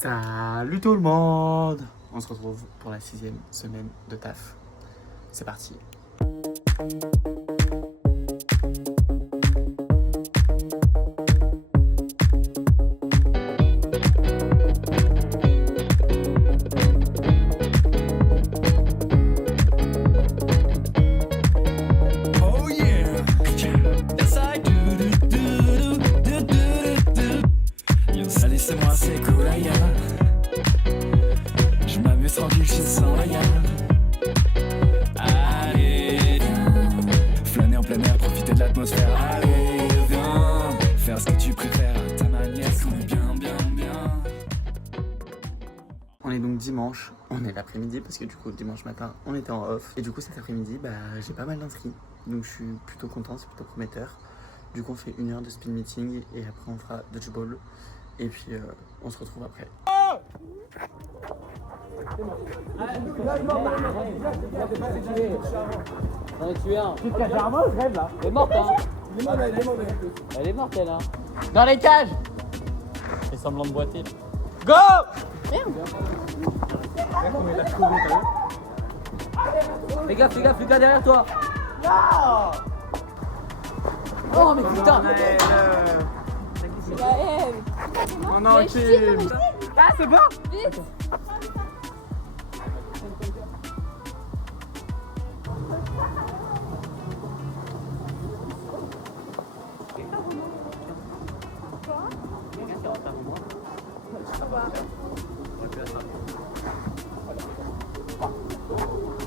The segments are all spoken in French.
Salut tout le monde! On se retrouve pour la 6e semaine de taf. C'est parti! Laissez-moi, c'est cool, aïe. Je m'amuse tranquille, je sens la gamme. Allez, viens, flâner en plein air, profiter de l'atmosphère. Allez, viens, faire ce que tu préfères à ta manière, qu'on est bien, bien, bien. On est donc dimanche, on est l'après-midi parce que du coup dimanche matin on était en off. Et du coup cet après-midi j'ai pas mal d'inscrits. Donc je suis plutôt content, c'est plutôt prometteur. Du coup on fait 1 heure de speed meeting et après on fera dodgeball. Et puis on se retrouve après. J'en ai tué un. Tu te caches Armand, je rêve là. Elle est morte, hein. Elle est morte, elle, hein. Dans les cages. Fais semblant de boiter. Go. Merde. Fais gaffe, Lucas, derrière toi. Non. Oh, mais putain. C'est la haine. Oh non, ok. Ah, c'est bon. Vite.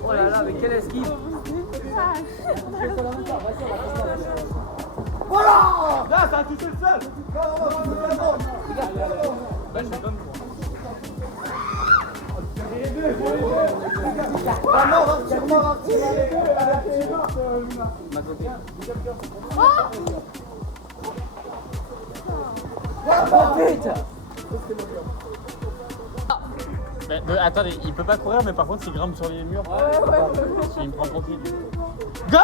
Oh là là, mais quelle esquive. Voilà! Là, ça a touché le sol! Attendez, il peut pas courir, mais par contre, il grimpe sur les murs. Il me prend trop vite. Go!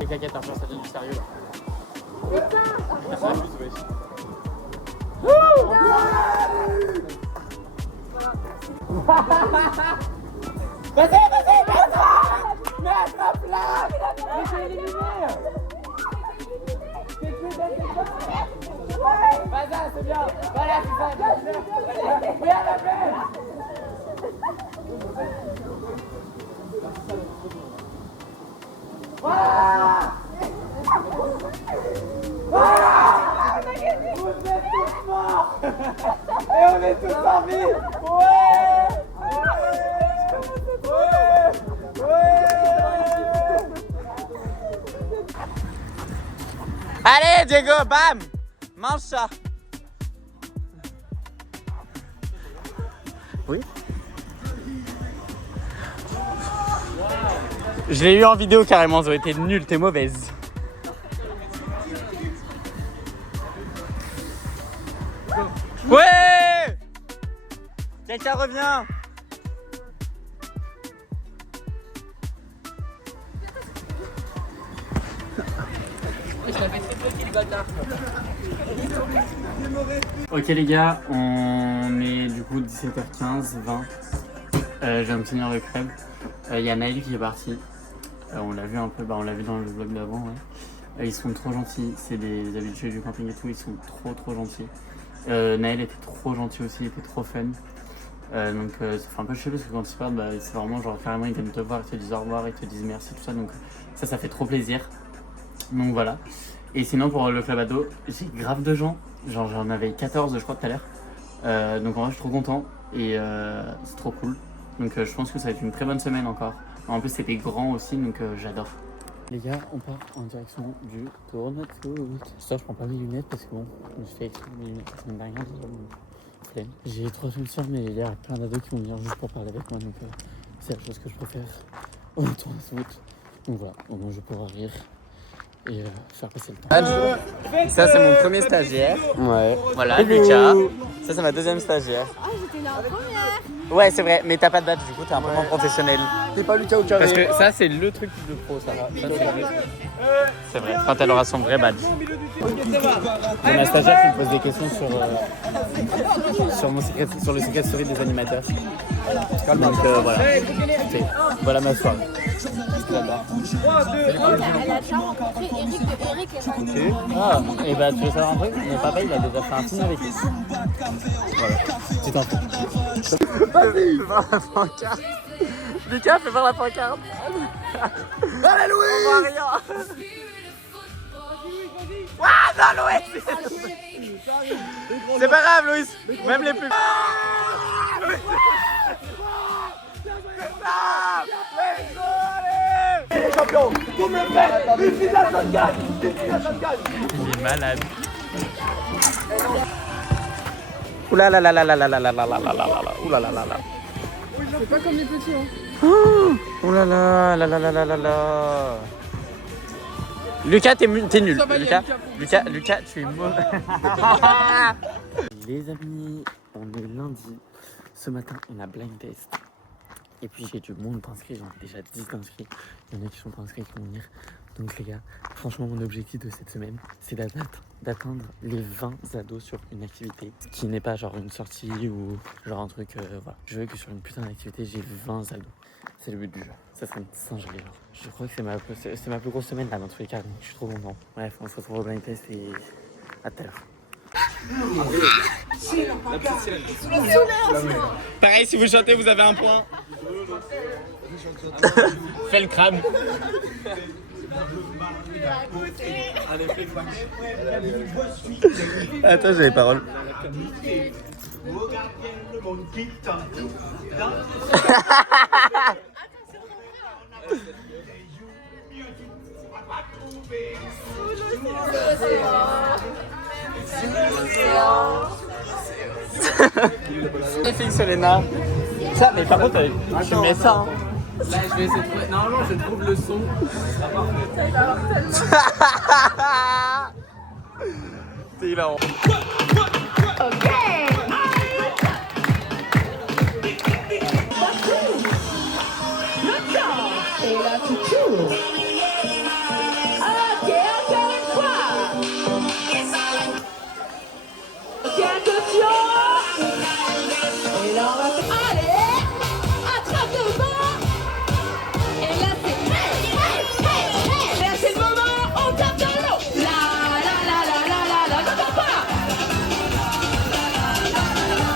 Les caquettes, après ça devient du sérieux là. Ça abuse, wesh. Mais attrape-la! Mais t'es éliminé! Vas-y, c'est bien! Voilà, c'est ça! Viens la belle! Voilà! Voilà! Vous êtes tous morts! Et on est tous en vie! Ouais! Allez Diego, bam! Mange ça! Oui? Je l'ai eu en vidéo carrément, Zoé, t'es nulle, t'es mauvaise. Ouais! Quelqu'un revient! Ok les gars, on est du coup 17h15, 20. Je viens de finir le crêpe. Il y a Naël qui est parti. On l'a vu un peu, on l'a vu dans le vlog d'avant. Ouais. Ils sont trop gentils, c'est des habitués du camping et tout, ils sont trop gentils. Naël était trop gentil aussi, il était trop fun. Donc ça fait un peu chier parce que quand ils partent, c'est vraiment genre carrément ils viennent te voir, ils te disent au revoir, ils te disent merci, tout ça. Donc ça fait trop plaisir. Donc voilà. Et sinon pour le club ado, j'ai grave de gens. Genre j'en avais 14 je crois tout à l'heure. Donc en vrai je suis trop content et c'est trop cool. Donc je pense que ça va être une très bonne semaine encore. En plus c'était grand aussi donc j'adore. Les gars, on part en direction du tournoi de foot. J'espère que je prends pas mes lunettes parce que bon, je me suis fait exprès mes lunettes la semaine dernière. Flemme. J'ai 3 solutions mais il y a plein d'ados qui vont venir juste pour parler avec moi donc c'est la chose que je préfère au tournoi de foot. Donc voilà, au moins je pourrai rire et faire passer le temps. Ça, c'est mon premier stagiaire. Ouais. Voilà, Lucas. Ça, c'est ma deuxième stagiaère. Ah, j'étais là en première. Ouais, c'est vrai, mais t'as pas de badge, du coup, t'es un peu moins professionnel. T'es pas Lucas ou Carré. Parce que ça, c'est le truc de pro, ça. C'est vrai, quand elle aura son vrai badge. J'ai ma stagiaire qui me pose des questions sur le secret story des animateurs. Donc voilà. Voilà ma soirée. Elle a déjà rencontré Eric de Eric et Mathieu. Ah, et bah tu veux savoir un truc? Mon papa il a déjà fait un film avec lui. Voilà, petit info. Vas-y, fais voir la pancarte. Lucas, fais voir la pancarte. Allez Louis. On voit rien. Ah non, Louis. C'est pas grave, Louis. Même les plus... Les champions, vous me le faites. Une finale, ça se gagne. Une finale, ça se gagne. Il est malade. Oula la la la la la la la la la la la la. Oula la la la. C'est pas comme les petits, hein. Oula la la la la la la la. Lucas, t'es nul. Lucas, tu es mauvais. Les amis, on est lundi. Ce matin, on a blind test. Et puis j'ai du monde inscrit, j'en ai déjà 10 d'inscrits. Il y en a qui sont pas inscrits qui vont venir. Donc les gars, franchement mon objectif de cette semaine, c'est d'atteindre les 20 ados sur une activité. Qui n'est pas genre une sortie ou genre un truc, voilà. Je veux que sur une putain d'activité, j'ai 20 ados. C'est le but du jeu. Ça serait une singerie genre. Je crois que c'est ma plus grosse semaine là dans tous les cas, donc je suis trop content. Bref, on se retrouve au blind test et à tout à l'heure. Pareil, si vous chantez, vous avez un point. Fais le crabe. Attends, j'ai les paroles. Magnifique Selena. Ça, mais par contre, tu mets ça. Hein. Là je vais essayer de trouver. Normalement je trouve le son. C'est hilarant. Et là, tout tourne. Ok, encore une fois. Ok, attention. Et là, on va faire... Allez, attrape de bas. Et là, c'est... Hey. Là, c'est le moment, on tape dans l'eau. La, la, la, la, la, la, la, la, la, la.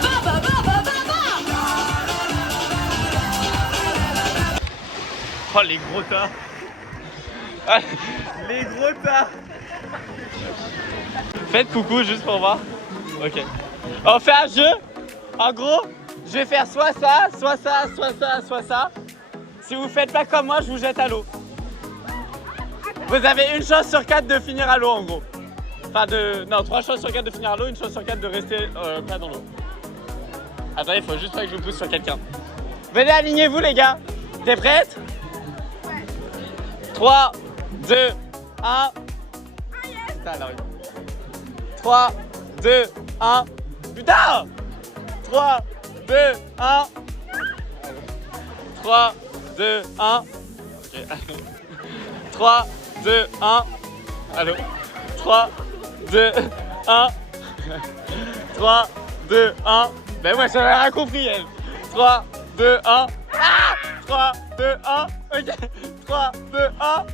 Ba, ba, ba, ba, ba, ba. Oh les gros tas. Ah, les gros tas. Faites coucou juste pour voir. Ok. On fait un jeu. En gros, je vais faire soit ça, soit ça, soit ça, soit ça. Si vous faites pas comme moi, je vous jette à l'eau. Vous avez une chance sur 4 de finir à l'eau en gros. Enfin non, 3 chances sur 4 de finir à l'eau, une chance sur 4 de rester pas dans l'eau. Attendez, il faut juste pas que je vous pousse sur quelqu'un. Venez, alignez-vous les gars. T'es prête? 3, 2, 1. Putain, elle arrive. 3, 2, 1. Putain! 3, 2, 1. 3, 2, 1. Ok. 3, 2, 1. Allô? 3, 2, 1. 3, 2, 1. Ben ouais, j'avais rien compris, elle. 3, 2, 1. Ah! 3, 2, 1. Ok. 3, 2, 1.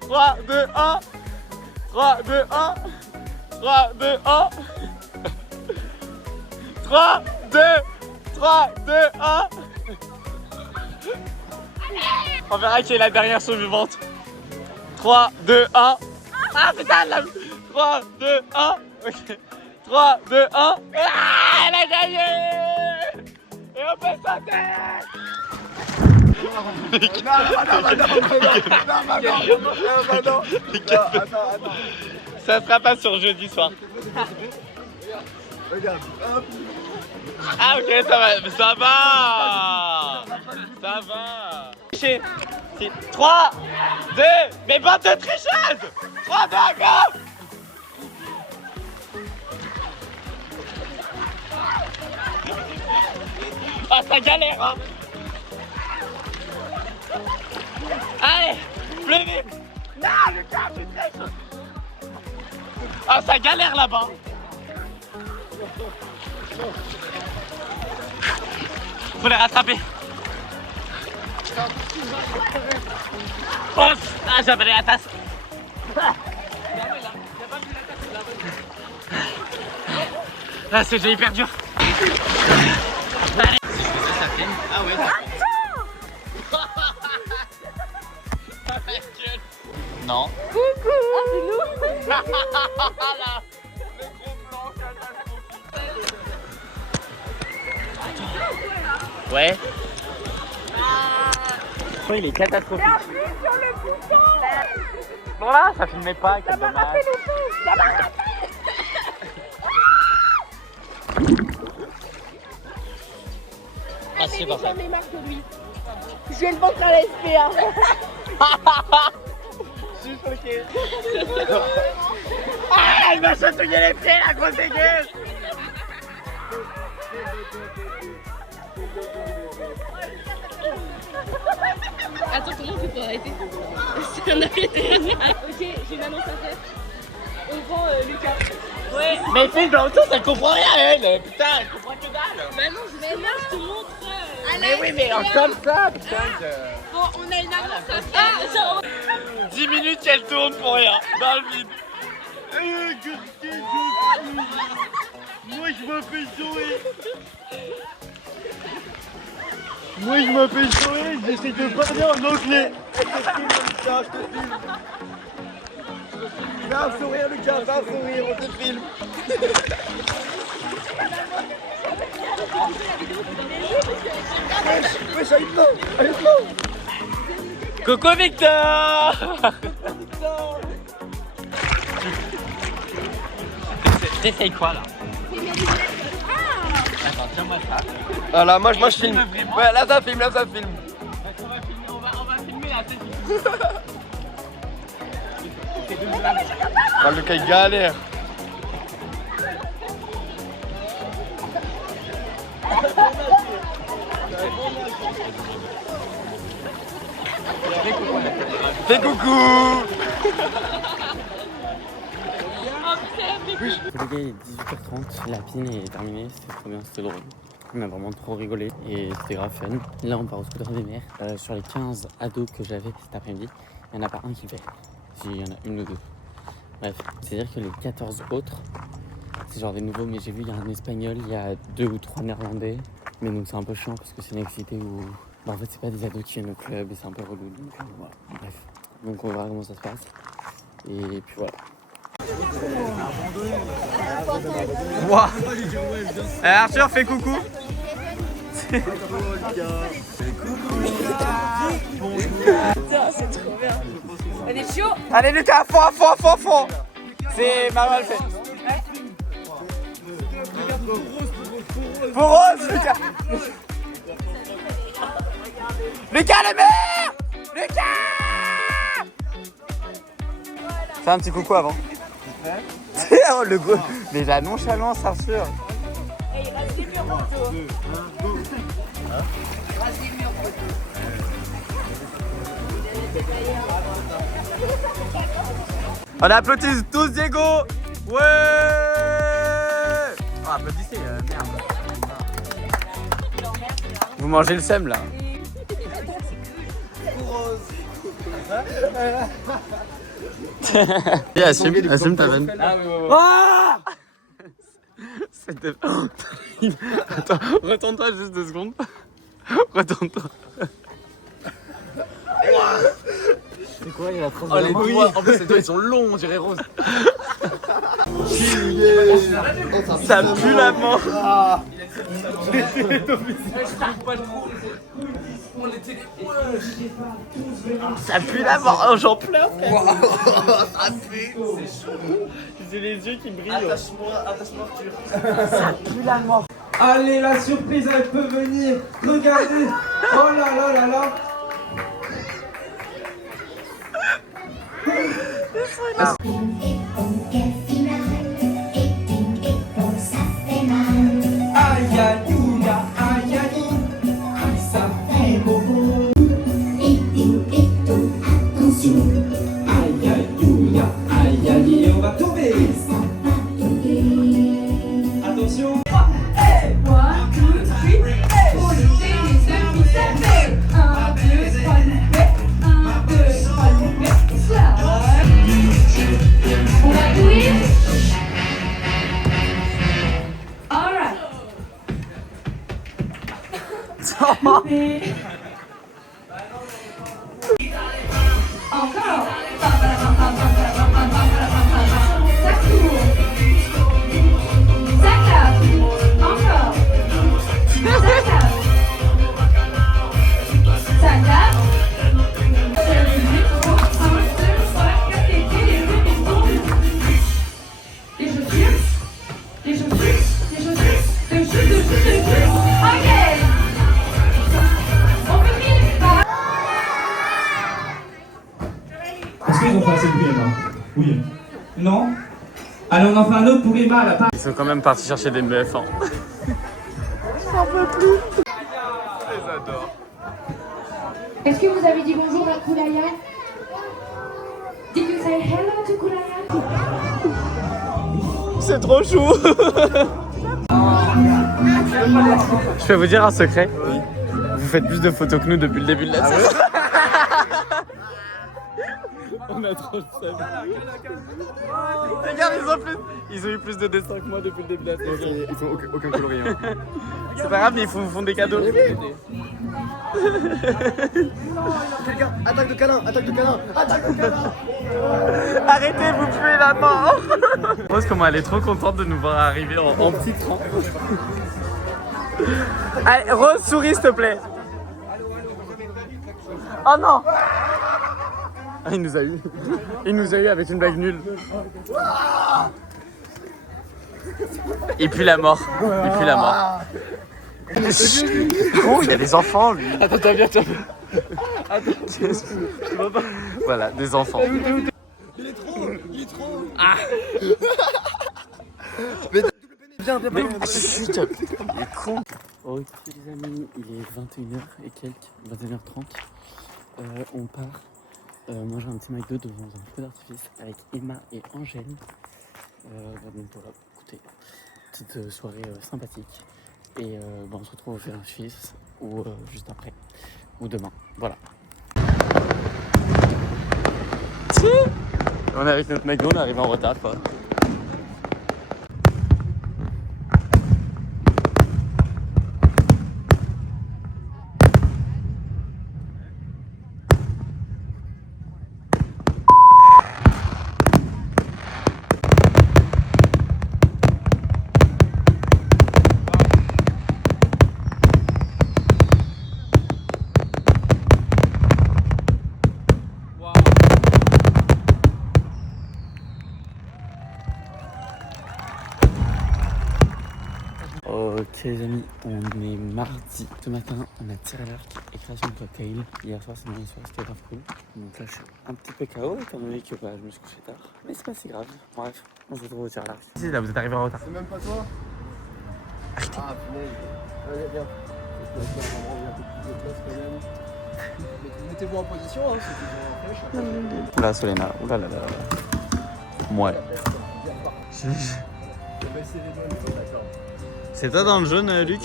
3, 2, 1. 3, 2, 1. 3, 2, 1. 3, 2, 3, 2, 1. On verra qui est la dernière survivante. 3, 2, 1. Ah putain, là. 3, 2, 1. Ok. 3, 2, 1. Ah, elle a gagné. Et on peut sauter. Attends. Ça sera pas sur jeudi soir. Regarde. Ah ok, ça va. Ça va. Si parti. 3, 2, mais bande de tricheuses. 3, 2, go. Ah, ça galère, hein. Allez, plus vite. Non, Lucas, tu triches. Ah, ça galère là-bas. Faut les rattraper. Oh, ah, j'avais la tasse. Là, c'est déjà hyper dur. Allez. Ah ouais. Non. Coucou. Ah, c'est nous. Là, le gros blanc catastrophique. Ouais. Oh, il est catastrophique. Sur le bouton. Bon là, ça filmait pas. Ça m'a raté le pouce. Ça m'a raté. Ah, c'est pas ça. J'en ai marre de lui. Je vais le vendre à la SPA. Je suis choqué. Ah, elle m'a chatouillé les pieds, la grosse dégueule. Attends, comment on fait pour arrêter? C'est un arrêté. Ok, j'ai une annonce à faire. On vend Lucas. Ouais. Mais fille dans le tout, ça comprend rien, elle. Putain, elle comprend que dalle. Bah non, je te montre. Mais oui, mais comme ça, putain. Bon, on a une annonce à faire. Genre, 10 minutes qu'elle tourne pour rien, dans le vide. Moi je m'appelle Zoé. Moi je m'appelle Zoé, j'essaie de parler en anglais. Je te filme Lucas, je te filme. Fais un sourire Lucas, fais un sourire, on te filme. Wesh, allez flow. Coucou Victor. T'essayes quoi là? Attends, tiens-moi ça. Ah là, moi je filme. Ouais, là ça filme, là ça filme. On va filmer là, c'est Oh, le cas il galère. Fais coucou. Les gars, il est 18h30, la pine est terminée, c'était trop bien, c'était drôle. On a vraiment trop rigolé et c'était grave fun. Là, on part au scooter des mers. Sur les 15 ados que j'avais cet après-midi, il n'y en a pas un qui le fait. Il y en a une ou deux. Bref, c'est-à-dire que les 14 autres, c'est genre des nouveaux, mais j'ai vu, il y a un espagnol, il y a 2 ou 3 néerlandais. Mais donc c'est un peu chiant parce que c'est une activité où... Bah, en fait, c'est pas des ados qui viennent au club et c'est un peu relou. Donc voilà, bref. Donc on verra comment ça se passe. Et puis voilà. Wow. Arthur, fais coucou. Elle est chaud. Allez Lucas, à fond. C'est mal fait. Pour Rose, Lucas. Lucas le maire. Lucas. Fais un petit coucou avant. Oh, le go. Mais la nonchalance, Arthur. On applaudit tous Diego. Ouais. Oh, applaudissez, merde. Vous mangez le sème là. Assume ta vanne. Ah oui, ouais. Ah. C'était... Attends, retourne-toi juste 2 secondes. Retourne-toi. C'est quoi, il a trop Oh les doigts, en plus les doigts ils sont longs, on dirait Rose. Ça pue la mort. Ça pue la mort, oh, j'en pleure. Ça pue. J'ai les yeux qui brillent. Attache-moi, ça pue la mort. Allez, la surprise, elle peut venir. Regardez. Oh là là là là. Est-ce qu'ils ont fait assez de bruit, Emma? Oui. Non? Allez, on en fait un autre pour Emma à la part. Ils sont quand même partis chercher des meufs. Hein. Est-ce que vous avez dit bonjour à Kulaya? Did you say hello to Kulaya? C'est trop chou. Je peux vous dire un secret? Oui. Vous faites plus de photos que nous depuis le début de la saison. On a trop de seum. Regarde, ils ont eu plus de dessins que moi depuis le début de la saison. Ils font aucun coloris. Hein. C'est pas grave, mais ils vous font des cadeaux. Attaque de câlin, attaque de câlin, attaque de câlin. Arrêtez, vous puez la main. Je pense comment elle est trop contente de nous voir arriver en petit train. Allez, Rose, souris s'il te plaît. Oh non. Ah, il nous a eu. Il nous a eu avec une blague nulle. Et puis la mort. Et puis la mort. Oh, il y a des enfants, lui. Attends, t'as bien. Attends, je vois pas. Voilà, des enfants. Il est trop. Ah. Mais viens, Chut, il est con. Ok les amis, il est 21h et quelques, 21h30. On part manger un petit McDo devant un feu d'artifice avec Emma et Angèle. Donc voilà, écoutez, petite soirée sympathique. Et on se retrouve au feu d'artifice ou juste après, ou demain. Voilà. On est avec notre McDo, on arrive en retard quoi. Ok les amis, on est mardi. Ce matin, on a tiré à l'arc et création de cocktail. Hier soir, c'est une soirée, c'était grave cool. Donc là, je suis un petit peu KO étant donné que je me suis couché tard. Mais c'est pas si grave. Bref, on se retrouve au tir à l'arc. Si, là, vous êtes arrivé en retard. C'est même pas toi. Arrêtez. Ah, punaise. Allez, viens. On va prendre un peu plus de place quand même. Mettez-vous en position, hein, c'est toujours en flèche. Oula, Solena, oula là là là. Ouais. C'est toi dans le jaune, Luc?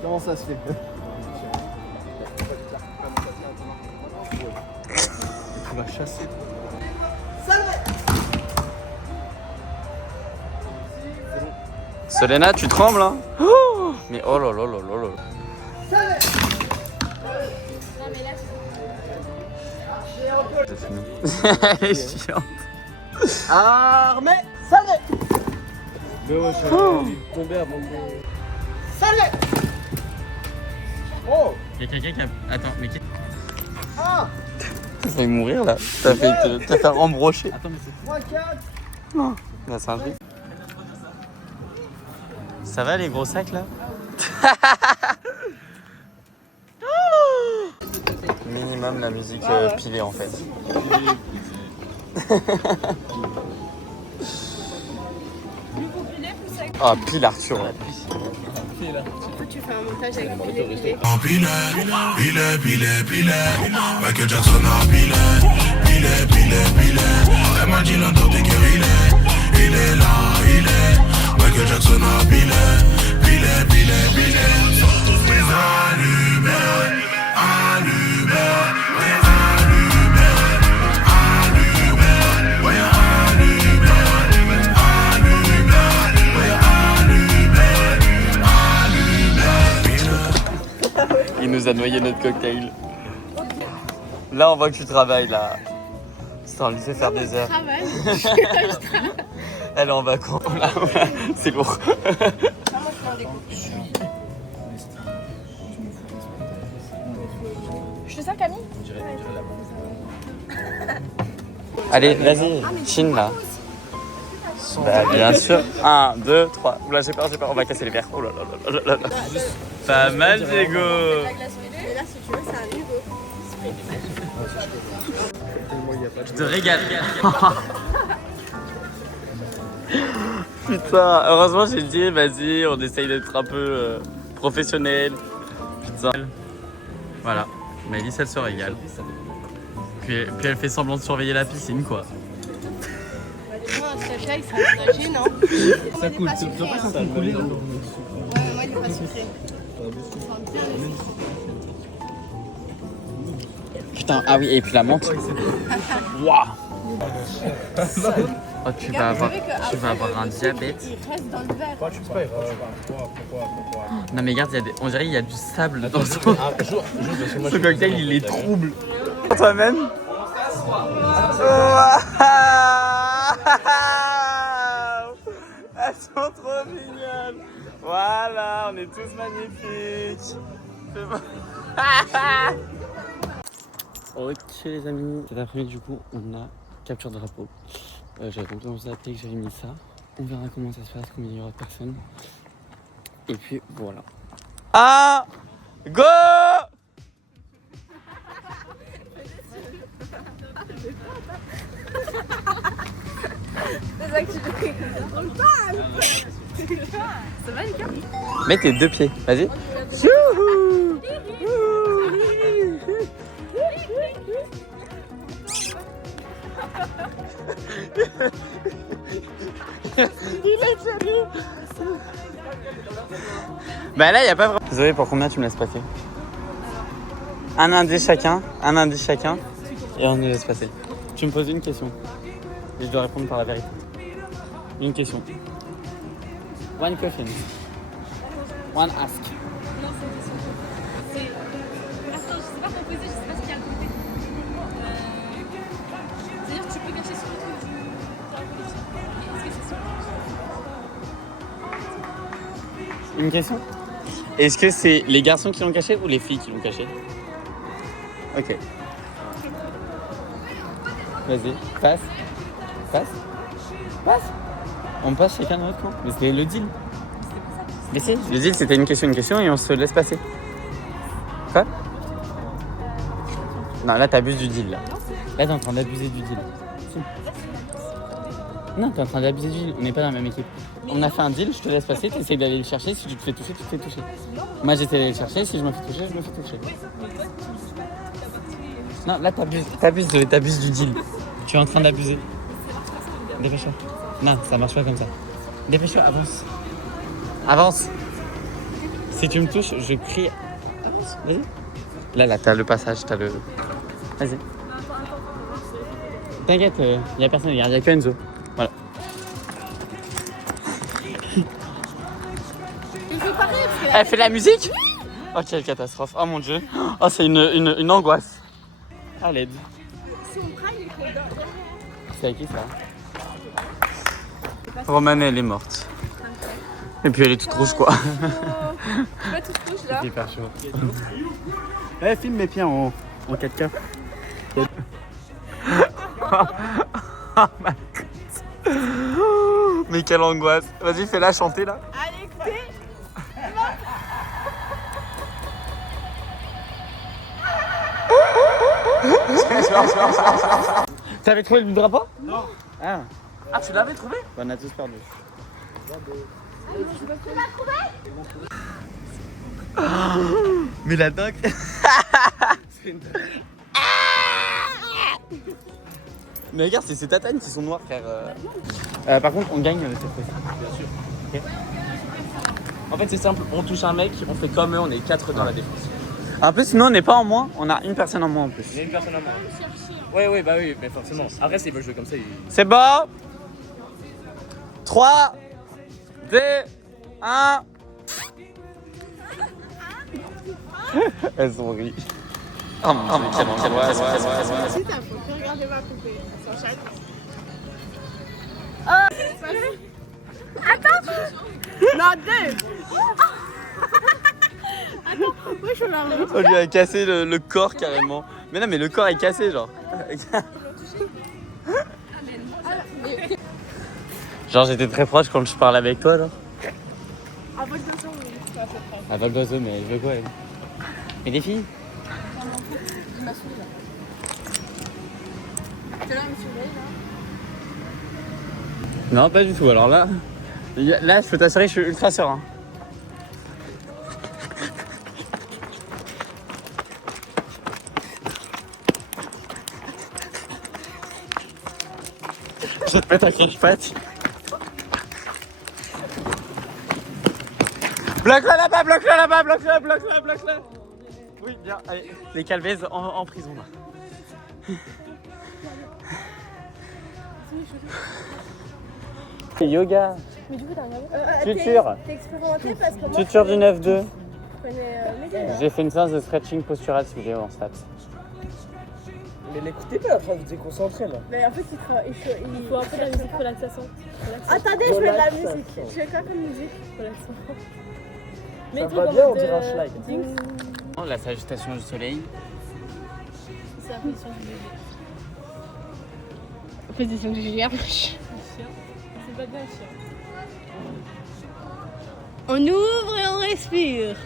Comment ça se fait? Tu vas chasser. Solena, tu trembles hein? Oh mais oh là là là là là. C'est fini. Elle est chiante. Armée. Salut. Mais ouais, je suis tombé avant de... Salut. Oh. Y'a quelqu'un qui a... Attends, mais qui... Ah. T'as failli mourir là. T'as fait rembrocher. Attends, mais c'est... 3, 4. Non. Là, c'est un truc. Ça va les gros sacs là? minimum la musique pilée en fait. Ah, pile Arthur. Ouais. Tu fais un montage avec Pilé. Michael Jackson a pilé. Elle m'a dit l'un d'autres que il est là, Michael Jackson a pilé. Tous mes Il nous a noyé notre cocktail. Là, on voit que tu travailles là. Ça, on lui fait faire des heures. Elle est en vacances. C'est lourd. Je fais ça, Camille? Allez, vas-y, chine là. Bah, bien sûr. 1, 2, 3. Oula, j'ai peur. On va casser les verres. Oh là là. Pas mal, Diego. Mais là, si tu veux, c'est un niveau. Je te régale. Putain, heureusement j'ai dit, vas-y, on essaye d'être un peu professionnel. Putain. Voilà, Maëlys elle se régale. Puis elle fait semblant de surveiller la piscine quoi. Sacha, il s'est nager, non? Ça coule, tu vois pas ça couler là? Ouais, moi, il est pas sucré. Putain, ah oui, et puis la menthe. Waouh. Oh, tu vas avoir un diabète. Il reste dans le verre. Pourquoi? Non mais regarde, on dirait qu'il y a du sable dans son... Ce cocktail, il est trouble. Toi-même? Elles sont trop mignonnes. Voilà, on est tous magnifiques. C'est bon. Ok les amis, cet après-midi du coup on a capture de drapeau. J'avais complètement zappé que j'avais mis ça. On verra comment ça se passe, combien il y aura de personnes. Et puis voilà. Ah, go! Ça va les gars? Mets tes deux pieds, vas-y. Youhou! Bah là, il n'y a pas vraiment... Zoé, pour combien tu me laisses passer? Un indice chacun, et on nous laisse passer. Tu me poses une question, et je dois répondre par la vérité. Une question. One question. One ask. Non, c'est... Attends, je sais pas composer, je sais pas ce qu'il y a à côté. C'est-à-dire que tu peux cacher sur le truc de la collection. Est-ce que c'est sur Une question? Est-ce que c'est les garçons qui l'ont caché ou les filles qui l'ont caché? Ok. Vas-y, passe. On passe chacun de notre camp. Mais c'était le deal. Mais si, le deal c'était une question et on se laisse passer. Quoi? Non, là t'abuses du deal là. Là t'es en train d'abuser du deal. Si. Non, t'es en train d'abuser du deal. On n'est pas dans la même équipe. On a fait un deal, je te laisse passer, tu essayes d'aller le chercher. Si tu te fais toucher, tu te fais toucher. Moi j'essaie d'aller le chercher, si je me fais toucher, je me fais toucher. Non, là t'abuses du deal. Tu es en train d'abuser. Dépêche-toi. Non, ça marche pas comme ça. Dépêche-toi, avance. Si tu me touches, je crie. Avance, vas-y. Là, t'as le passage, Vas-y. T'inquiète, y a personne, il y a que Enzo. Voilà. Elle fait de la musique? Oh, quelle catastrophe. Oh mon dieu. Oh, c'est une angoisse. À l'aide. C'est avec qui ça? Romane, elle est morte. Et puis elle est toute rouge quoi. pas toute rouge là. C'est hyper chaud. Eh, filme mes pieds en 4K. Mais quelle angoisse. Vas-y, fais-la chanter là. Allez, écoutez. T'avais trouvé le drapeau? Non. Ah. Ah, tu l'avais trouvé? On a tous perdu. Mais la dingue. Mais regarde, c'est ces tatanes qui sont noirs, frère. Par contre, on gagne cette fois-ci. Bien sûr. Ok. En fait, c'est simple, on touche un mec, on fait comme eux, on est 4 dans la défense. En plus, nous, on n'est pas en moins, on a une personne en moins en plus. Il y a une personne à moi. Ouais, bah oui, mais forcément. Après, s'il veut jouer comme ça, il... C'est bon. 3, 2, 1. Elles sont ri. Oh mon dieu, quelle angoisse. Putain, faut que regarder ma poupée. Ça s'enchaîne. Attends. Non, 2. Attends, moi je suis là. On lui a cassé le corps carrément. Mais non, mais le corps est cassé, genre. Genre, j'étais très proche quand je parlais avec toi, genre. À vol d'oiseau, oui. À vol d'oiseau, mais je veux quoi, elle? Mais des filles? Il m'a saoulé là. T'es là, il me surveille là. Non, pas du tout. Alors là, je peux t'assurer, je suis ultra serein. Je vais te mettre un crash-pat. Bloque-le là-bas, bloque-le là-bas, bloque-le, bloque-le, bloque-le. Oui, bien, allez. Les calvaises en prison là. Yoga. Mais du coup, t'as regardé Tuture. T'es expérimenté parce que moi. Tuture du 9-2. Je connais mes J'ai fait une séance de stretching postural si vous voulez en stats. Mais l'écoutez pas, après vous déconcentrer là. Mais en fait, il faut un peu de la musique relaxation. Attendez, je mets de la musique. Je fais quoi comme musique? Relaxation. Ça va bien, on dirait un schlag. La salutation du soleil. C'est la position du bébé. Position du chien. C'est pas bien le chien. On ouvre et on respire.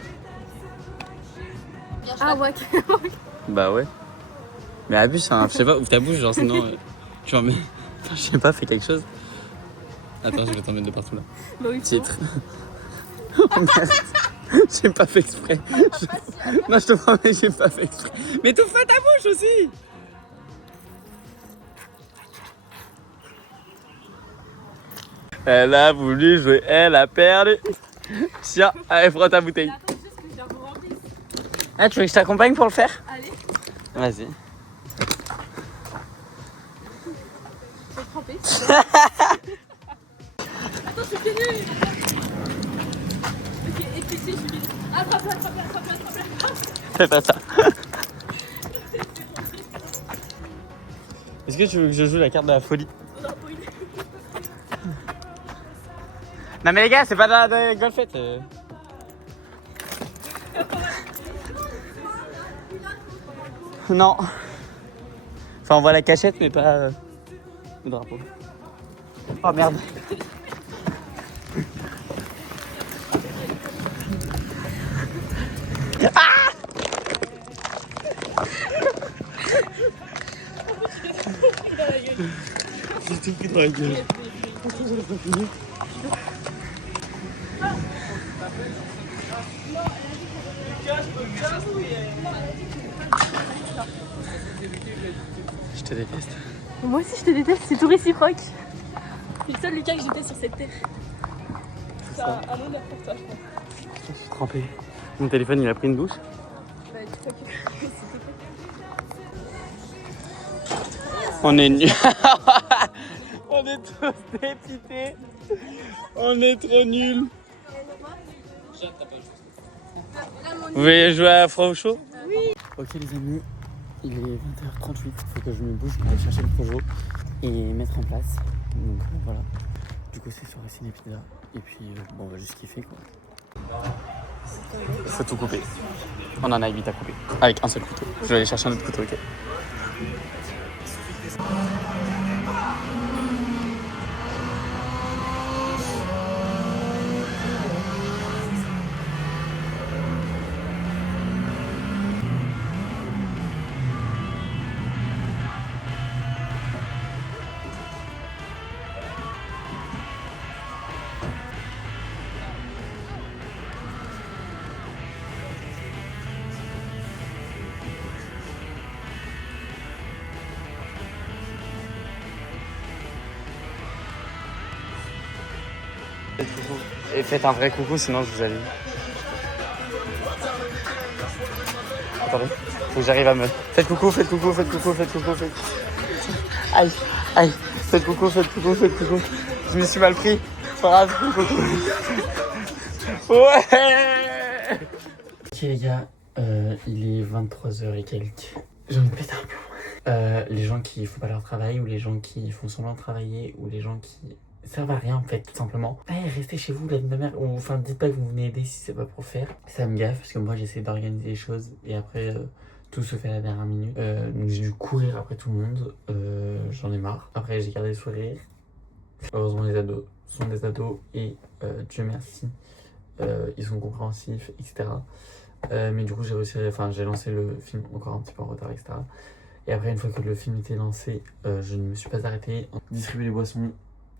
Ah ouais. Bah ouais. Mais abuse, hein, je sais pas, ouvre ta bouche, genre sinon. Tu vas mettre. Enfin, je sais pas, fais quelque chose. Attends, je vais t'en mettre de partout là. Bah oui, Titre. Oh merde. J'ai pas fait exprès. Non, je te promets, j'ai pas fait exprès. Mais tout fait ta bouche aussi. Elle a voulu jouer, elle a perdu. Tiens, allez, prends ta bouteille. Ah, tu veux que je t'accompagne pour le faire? Allez. Vas-y. Je vais tremper. Attends, je suis pieds nus. Ok, et puis je suis vite. Attrape-la. Fais pas ça. Est-ce que tu veux que je joue la carte de la folie? Non mais les gars, c'est pas de la golfette. Non. Enfin, on voit la cachette, mais pas le drapeau. Oh merde. Ah! J'ai tout pris dans la gueule. Je te déteste. Moi aussi, je te déteste, c'est tout réciproque. C'est le seul Lucas que j'étais sur cette terre. C'est un honneur pour toi, je pense. Je suis trempé. Mon téléphone, il a pris une douche. Bah, dis-toi que c'était On est nuls. On est tous dépités. On est trop nuls. Vous voulez jouer à froid ou chaud? Oui. Ok les amis, il est 20h38. Il faut que je me bouge pour aller chercher le projo et mettre en place. Donc voilà. Du coup c'est sur Ciné Pizza. Et puis bon, on va juste kiffer quoi. Faut tout couper. On en a 8 à couper. Avec un seul couteau. Je vais aller chercher un autre couteau, ok. Et faites un vrai coucou, sinon je vous allume. Attendez, faut que j'arrive à me... Faites coucou, faites coucou, faites coucou, faites coucou, faites... Aïe, aïe, faites coucou, faites coucou, faites coucou. Je me suis mal pris. C'est pas grave, coucou. Ouais. Ok les gars, il est 23h et quelques. J'ai envie de péter un peu. Les gens qui font pas leur travail, ou les gens qui font semblant de travailler, ou les gens qui servent à rien en fait, tout simplement. Hey, restez chez vous, la vie de ma mère. Ou enfin, dites pas que vous venez aider si c'est pas pour faire. Ça me gaffe parce que moi j'essaie d'organiser les choses et après tout se fait à la dernière minute. Donc j'ai dû courir après tout le monde. J'en ai marre. Après j'ai gardé le sourire. Heureusement les ados sont des ados et Dieu merci, ils sont compréhensifs, etc. Mais du coup j'ai réussi, enfin j'ai lancé le film encore un petit peu en retard, etc. Et après une fois que le film était lancé, je ne me suis pas arrêté. Distribuer les boissons,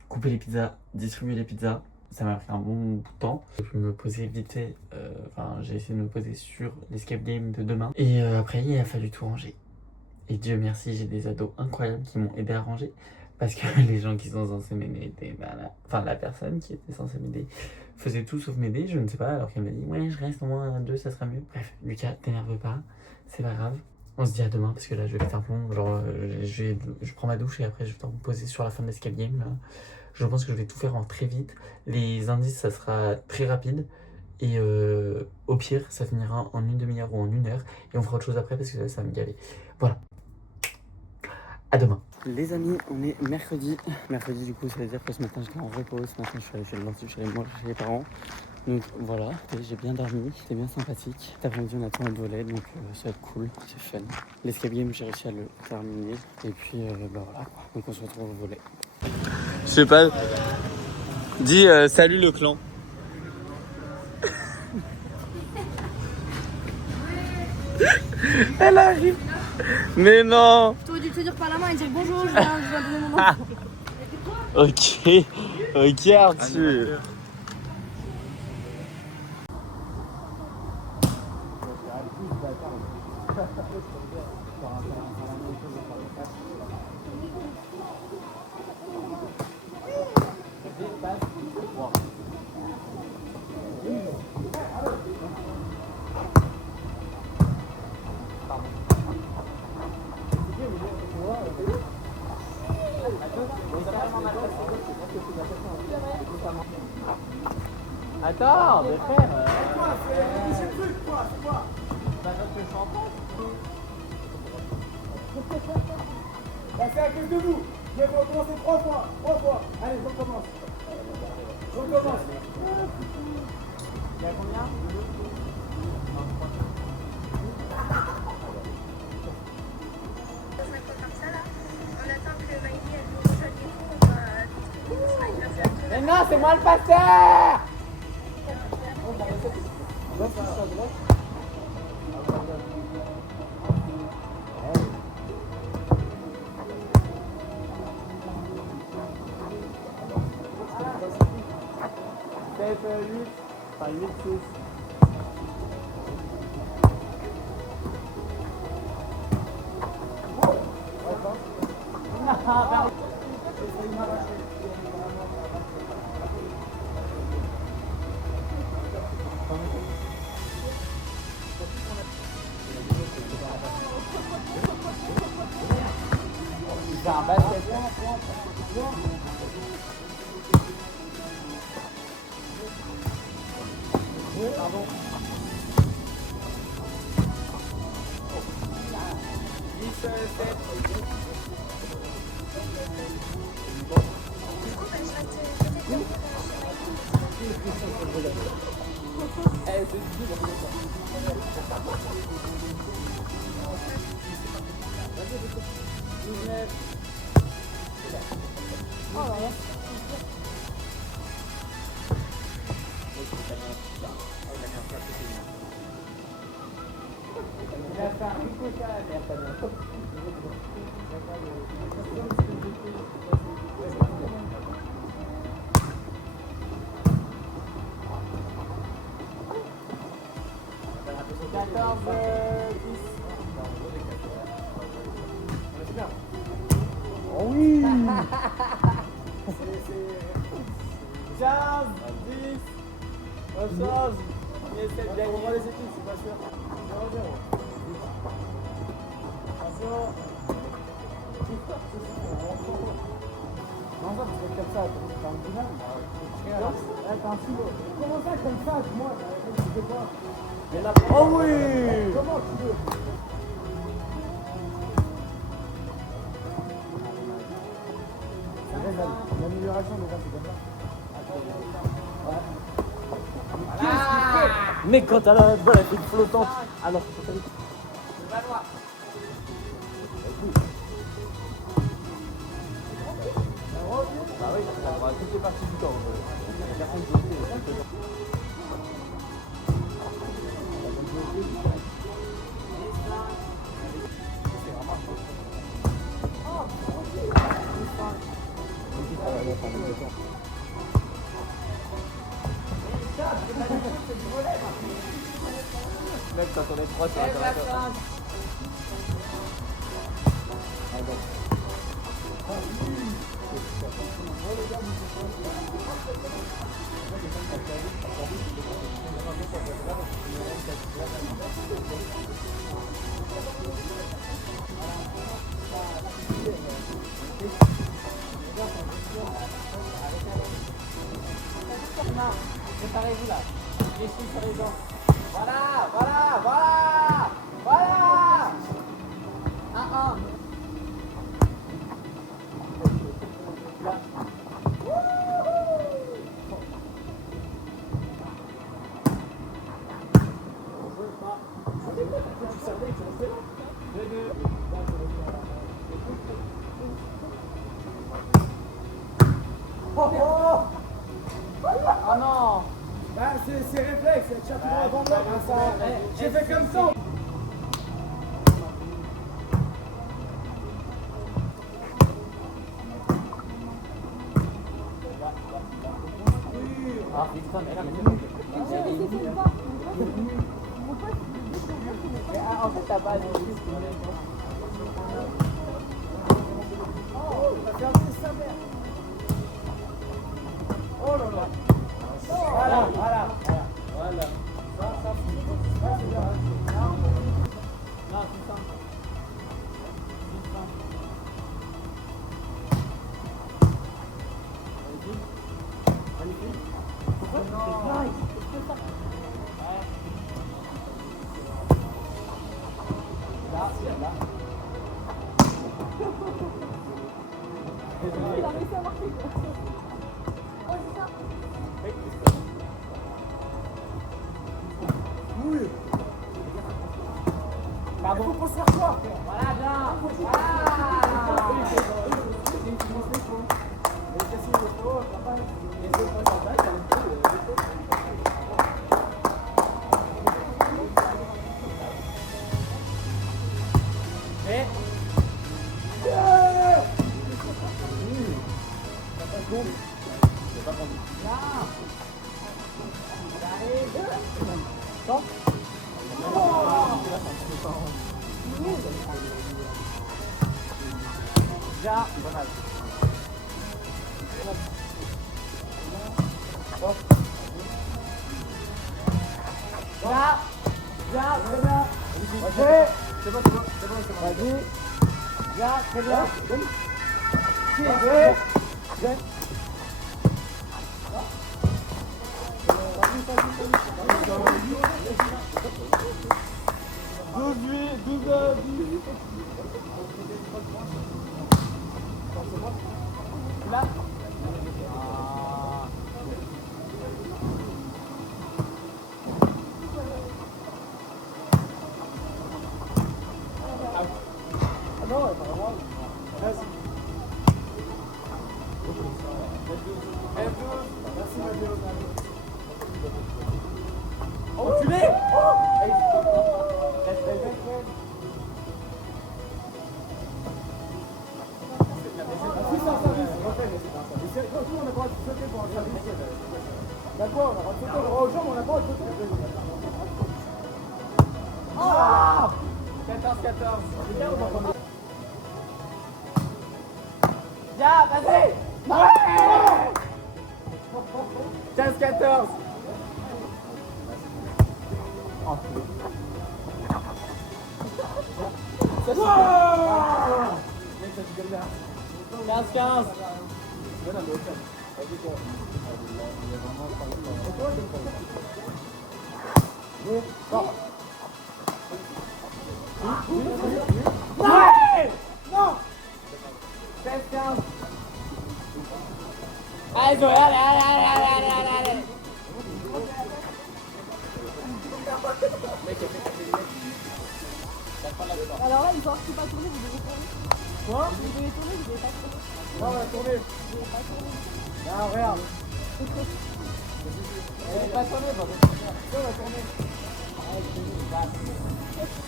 couper les pizzas, distribuer les pizzas, ça m'a pris un bon bout de temps. J'ai pu me poser vite fait, j'ai essayé de me poser sur l'escape game de demain. Et après il a fallu tout ranger. Et Dieu merci, j'ai des ados incroyables qui m'ont aidé à ranger. Parce que les gens qui sont censés m'aider, enfin la personne qui était censée m'aider faisait tout sauf m'aider, je ne sais pas, alors qu'elle m'a dit ouais je reste au moins à 2, ça sera mieux. Bref, Lucas, t'énerve pas, c'est pas grave. On se dit à demain parce que là je vais péter un plomb, genre je prends ma douche et après je vais me poser sur la fin de l'escape game là. Je pense que je vais tout faire en très vite. Les indices ça sera très rapide. Et au pire ça finira en une demi-heure ou en 1 heure. Et on fera autre chose après parce que là ça va me gaver. Voilà. À demain. Les amis, on est mercredi. Mercredi, du coup, ça veut dire que ce matin j'étais en repos. Ce matin, je suis allé chez le dentiste, je suis allé manger chez les parents. Donc voilà, j'ai bien dormi, c'était bien sympathique. Cet après-midi, on attend le volet, donc ça va être cool, c'est fun. L'escape game, j'ai réussi à le terminer. Et puis, voilà quoi. Donc on se retrouve au volet. Je sais pas. Dis salut le clan. Elle arrive. Mais non. T'aurais dû te dire par la main et dire bonjour, je viens donner mon nom. Ok Arthur. Attends, mais frère. C'est quoi, c'est quoi? Bah, notre chanson. Bah, c'est à cause de vous. Je vais recommencer 3 fois. 3 fois. Allez, je recommence. Je recommence. Il y a combien? Mais non, c'est moi le pasteur! Enfin 8, 6. C'est un basket. Pardon. 10, 7. Oh oui. 15, 10, bonne chance. On essaie de gagner. On voit les équipes, c'est pas sûr. 0-0. Attention. Non, ça, c'est comme ça, t'as un dyname. T'as un silo. Comment ça, comme ça, moi, je sais pas. Oh oui! Comment tu veux? L'amélioration déjà, c'est comme ça. Qu'est-ce qu'il fait? Mais quand t'as la balle, elle fait flottante. Alors, c'est pas vite. Le ballon. Bah oui, ça va toutes les parties du temps. Personne qui mec, quand on est trois, c'est intéressant. Préparez-vous là. Les filles sur les gens. Voilà. 1-1. Là. Tu savais que tu restais là. 2-2. Oh non! Bah, c'est réflexe, c'est chapeau avant de j'ai fait comme ça! Ah, putain, mais là, en fait, t'as pas de risque. Oh, t'as perdu sa mère! Oh là là! Voilà. Ça, c'est bien. Non, c'est ça. Magnifique. Pourquoi c'est nice. Là. Il a réussi à marquer quoi. Oh, c'est ça. Oui. Pardon. Il faut qu'on se faire quoi? Voilà, bien. Voilà. C'est bon. Vas-y. Bien, très bien. Là. Non, pas vraiment. Vas-y. Merci, Mario. Enculé! D'accord, on a sauté le droit aux jambes, on a pas sauté. Ah! 14-14. Viens, vas-y! Ouais! 14. Allez, allez. Alors là, il faut pas tourner, vous devez tourner. Quoi? Vous devez tourner, vous devez pas tourner. Non, on va tourner. Vous devez pas tourner. Non, regarde. On va pas tourner, on va tourner.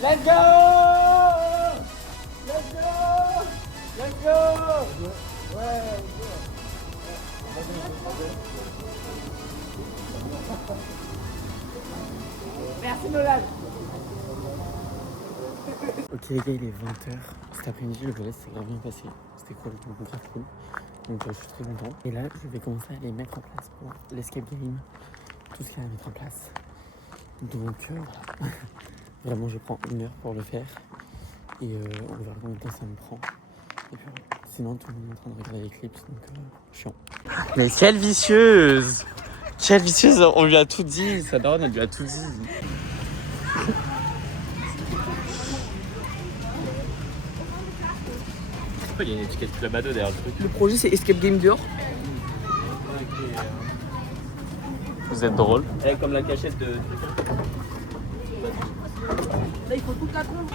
Let's go! Let's go! Let's go! Ouais, let's go. Merci Nolan. Ok les gars, il est 20h. Cet après-midi, le volet s'est grave bien passé. C'était cool, donc grave cool. Donc je suis très content. Et là, je vais commencer à les mettre en place pour l'escape game. Tout ce qu'il y a à mettre en place. Donc voilà. Vraiment, je prends 1 heure pour le faire. Et on verra combien de temps ça me prend. Et puis voilà. Sinon, tout le monde est en train de regarder les clips, donc chiant. Mais quelle vicieuse! Quelle vicieuse! On lui a tout dit, sa daronne, elle lui a tout dit. Il y a une étiquette Clubado derrière le truc. Le projet c'est Escape Game dehors. Vous êtes drôle. Comme la cachette de. Là, il faut tout attendre.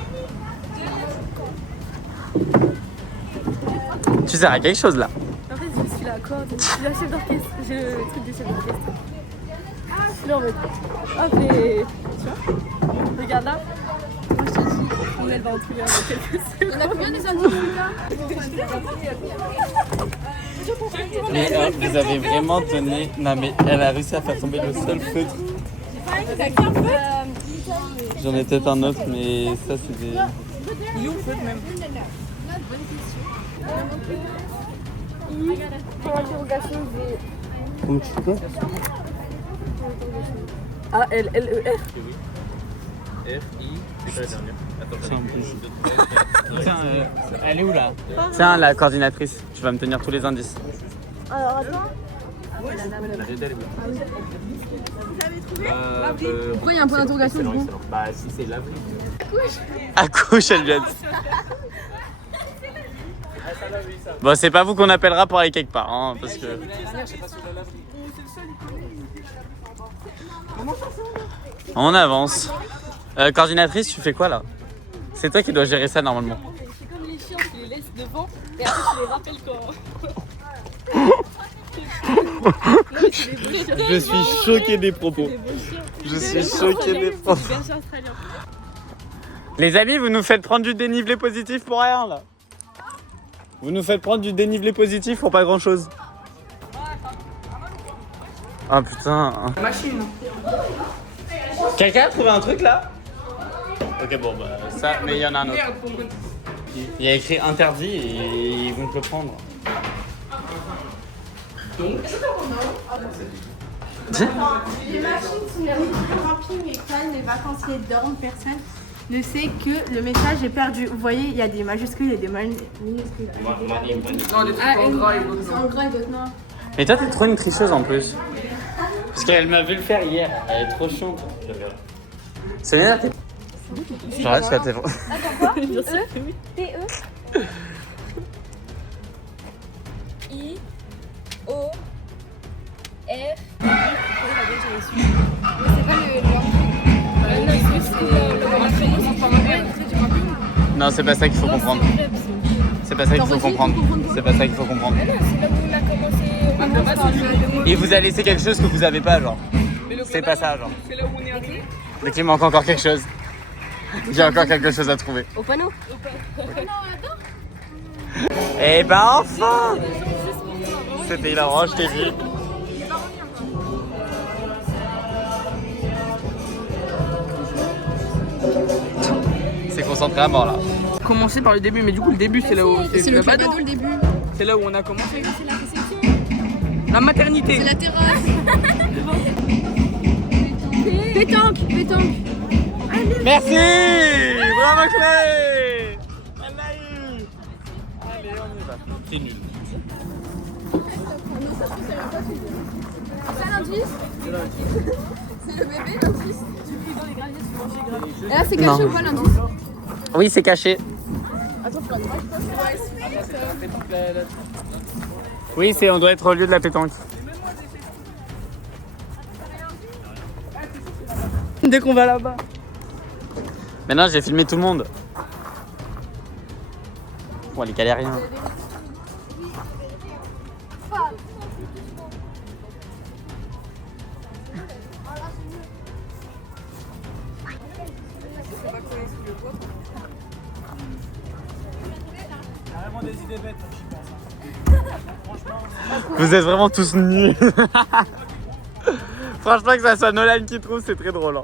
Tu sers à quelque chose là? En fait, je suis la corde, je suis la chef d'orchestre. J'ai le truc de chef d'orchestre. Je suis là en mode. Hop, et. Tu vois? Regarde là. Moi, je te dis, on est dans le truc dans quelques secondes. On a combien des indices là? Mais vous avez vraiment donné. Non, mais elle a réussi à faire tomber le seul feutre. J'en ai peut-être un autre, mais ça c'est des. Il est où le feu même? Pour l'interrogation, Comment tu fais? A L L E R. Tiens, elle est où là? Tiens, la coordinatrice, tu vas me tenir tous les indices. Alors attends. Pourquoi il y a un point d'interrogation du coup? Bah, si c'est l'avril. Accouche, elle lui a dit. Bon, c'est pas vous qu'on appellera pour aller quelque part, hein, parce que. On avance. Coordinatrice, tu fais quoi là? C'est toi qui dois gérer ça normalement. C'est comme les chiens, tu les laisses devant et après tu les rappelles quand. Je suis choqué des propos. Je suis choqué des propos. Les amis, vous nous faites prendre du dénivelé positif pour rien là. Vous nous faites prendre du dénivelé positif pour pas grand chose. Ah putain. Machine. Quelqu'un a trouvé un truc là? Ok bon bah ça, mais il y en a un autre. Il y a écrit interdit et ils vont te le prendre. Donc Les machines sont mises au camping et quand les vacanciers dorment, personne ne sait que le message est perdu. Vous voyez, il y a des majuscules et des minuscules. non, des trucs en gras et d'autres En gras et d'autres non. Mais toi t'es trop une tricheuse en plus. Parce qu'elle m'a vu le faire hier, elle est trop chiante. C'est bien t'es... J'arrête sur la télé. Bien sûr. T-E I O R. Non, c'est pas ça qu'il faut comprendre. C'est pas ça qu'il faut comprendre. C'est pas ça qu'il faut comprendre. Il vous a laissé quelque chose que vous avez pas, genre. C'est pas ça, genre. c'est là où on est arrivé. Donc il manque encore quelque chose. Il y a encore quelque chose à trouver. Au panneau. Eh ben enfin! C'était hilarant, je t'ai vu. C'est concentré à mort là. Commencer par le début, mais du coup le début c'est là où C'est le Clubado, le début. C'est là où on a commencé. C'est la réception. La maternité. C'est la terrasse. Pétanque. Merci. Bravo Chloé. Elle l'a eu. Allez, on y va. C'est nul. C'est l'indice. C'est le bébé l'indice. Tu vis dans les graniers, tu manges les graviers. Et là c'est caché ou pas l'indice? Oui, c'est caché. Attends, je Oui, on doit être au lieu de la pétanque. Dès qu'on va là-bas. Maintenant, j'ai filmé tout le monde. Bon, les galériens. Vous êtes vraiment tous nuls. Franchement, que ça soit Nolan qui trouve, c'est très drôle. Hein.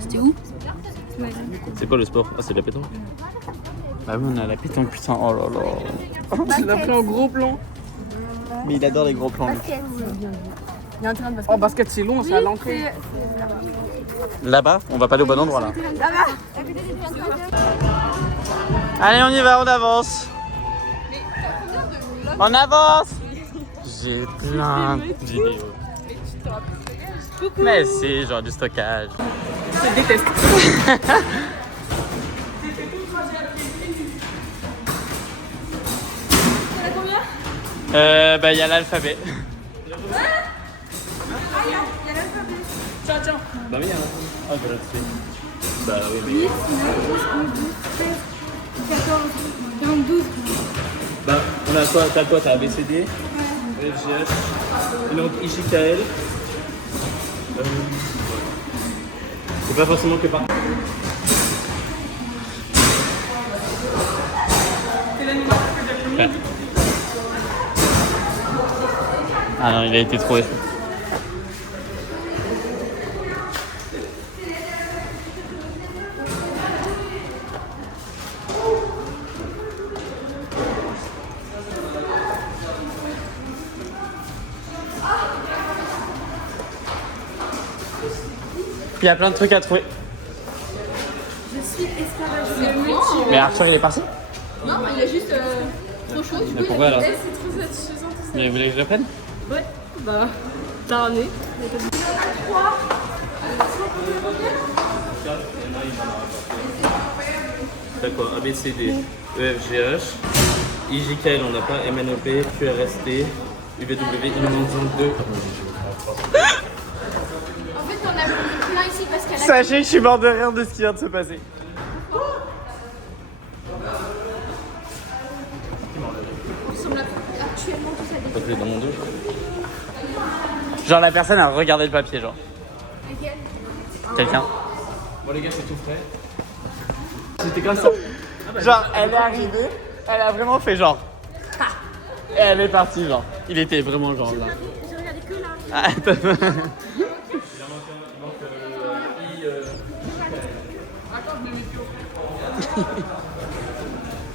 C'était où? C'est quoi le sport? Ah, c'est de la pétanque. Bah oui, on a la pétanque, putain. Oh là là. Tu l'as pris en gros plan. Mais il adore les gros plans. Il y a un terrain de basket. Oh, basket, c'est long, c'est à l'entrée. Là-bas, on va pas aller au bon endroit là. Allez, on y va, on avance. On avance. J'ai plein de vidéos. Mais si, genre du stockage. Je déteste. Bah il y a l'alphabet. Tiens. Bah oui, ah bah là c'est. Bah oui, mais. 8, 9, 10, 11, 12, 13, 14, 15, 12. Bah on a quoi? T'as quoi? T'as ABCD, FGH, une autre IJKL. C'est pas forcément que par. Ouais. Ah non, il a été trouvé. Il y a plein de trucs à trouver. Je suis esclavagiste. Mais Arthur, il est parti? Non, il est juste trop chaud. Du Mais coup, pourquoi alors? c'est trop satisfaisant. Mais vous voulez que je le prenne? Ouais, bah, t'as un nez. D'accord, ABCD, EFGH, IJKL, on n'a pas, MNOP, QRST, UVW, il nous manque 2. En fait, on a plein ici parce qu'elle a. Sachez que je suis mort de rire de ce qui vient de se passer. On ressemble actuellement tous à des. Ça plaît dans mon dos. Genre la personne a regardé le papier, genre. Quelqu'un. Bon les gars, c'est tout frais. C'était comme ça. Genre, elle est arrivée, elle a vraiment fait genre. Et elle est partie, genre. Il était vraiment genre là. J'ai regardé que là. Ah,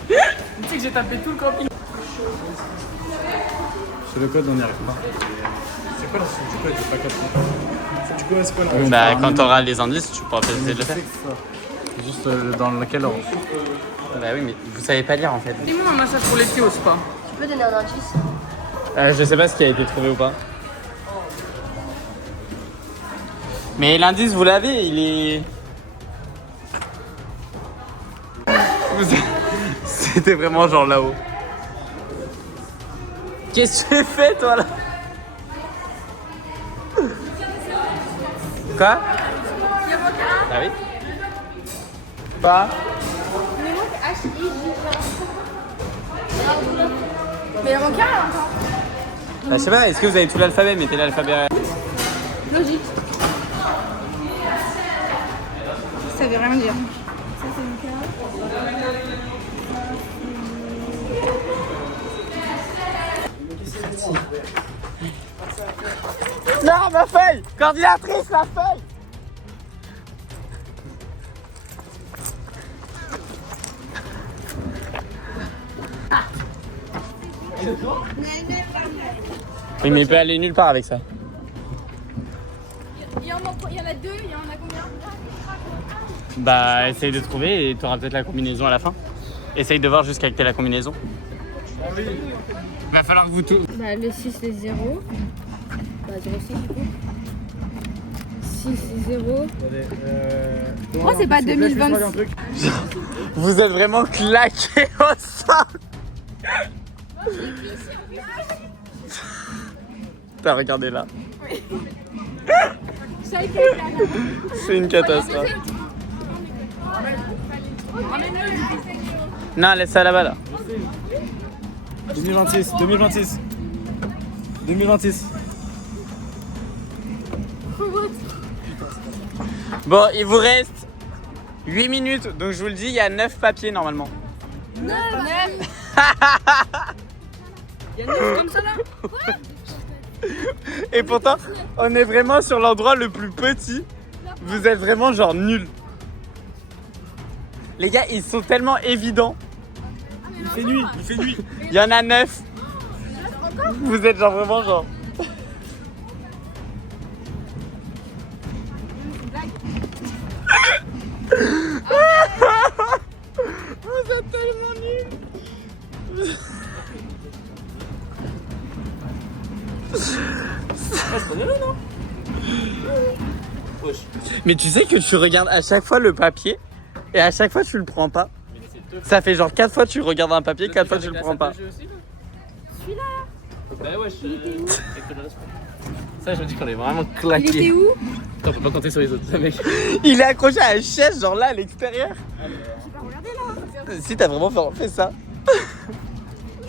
Tu sais que j'ai tapé tout le camping. Sur le code, on n'y arrive pas. C'est quoi la suite du code? J'ai pas capté. Du coup, c'est quoi le Bah, quand t'auras les indices, tu pourras essayer de le faire. Juste dans lequel ordre? Bah oui, mais vous savez pas lire en fait. Dis-moi un massage pour les pieds au spa. Tu peux donner un indice? Je sais pas ce qui a été trouvé ou pas. Mais l'indice, vous l'avez, il est. C'était vraiment genre là-haut. Qu'est-ce que tu fais toi là? Quoi? Ah oui? Pas? Mais il en manque un là encore. Bah, je sais pas, est-ce que vous avez tout l'alphabet? Mettez l'alphabet. Logique. Ça veut rien dire. Ça, c'est une carte. Non, ma feuille! Coordinatrice, la feuille! Oui, mais il peut aller nulle part avec ça. Bah, essaye de trouver et tu auras peut-être la combinaison à la fin. Essaye de voir jusqu'à quelle est la combinaison. Il va falloir que vous tous. Bah, le 6, le 0. Bah, 0,6 du coup. 6, 0. Pourquoi c'est pas 2026? Vous êtes vraiment claqués au sol. T'as regardé là. C'est une catastrophe. Non, laisse ça là-bas là. 2026, 2026. 2026. Bon, il vous reste 8 minutes, donc je vous le dis, il y a 9 papiers normalement. 9. Il y a 9 comme ça là. Et pourtant, on est vraiment sur l'endroit le plus petit. Vous êtes vraiment genre nuls. Les gars, ils sont tellement évidents. Il fait nuit, il fait nuit. Il y en a 9. Vous êtes genre vraiment genre... Vous êtes tellement nuls. Mais tu sais que tu regardes à chaque fois le papier et à chaque fois tu le prends pas. Ça fait genre 4 fois tu regardes un papier, 4 fois tu le prends pas. Celui-là. Bah ouais, ça je me dis qu'on est vraiment claqué. Il était où? Attends, on peut pas compter sur les autres, mec. Il est accroché à la chaise genre là à l'extérieur. J'ai pas regardé là. Si t'as vraiment fait ça. Je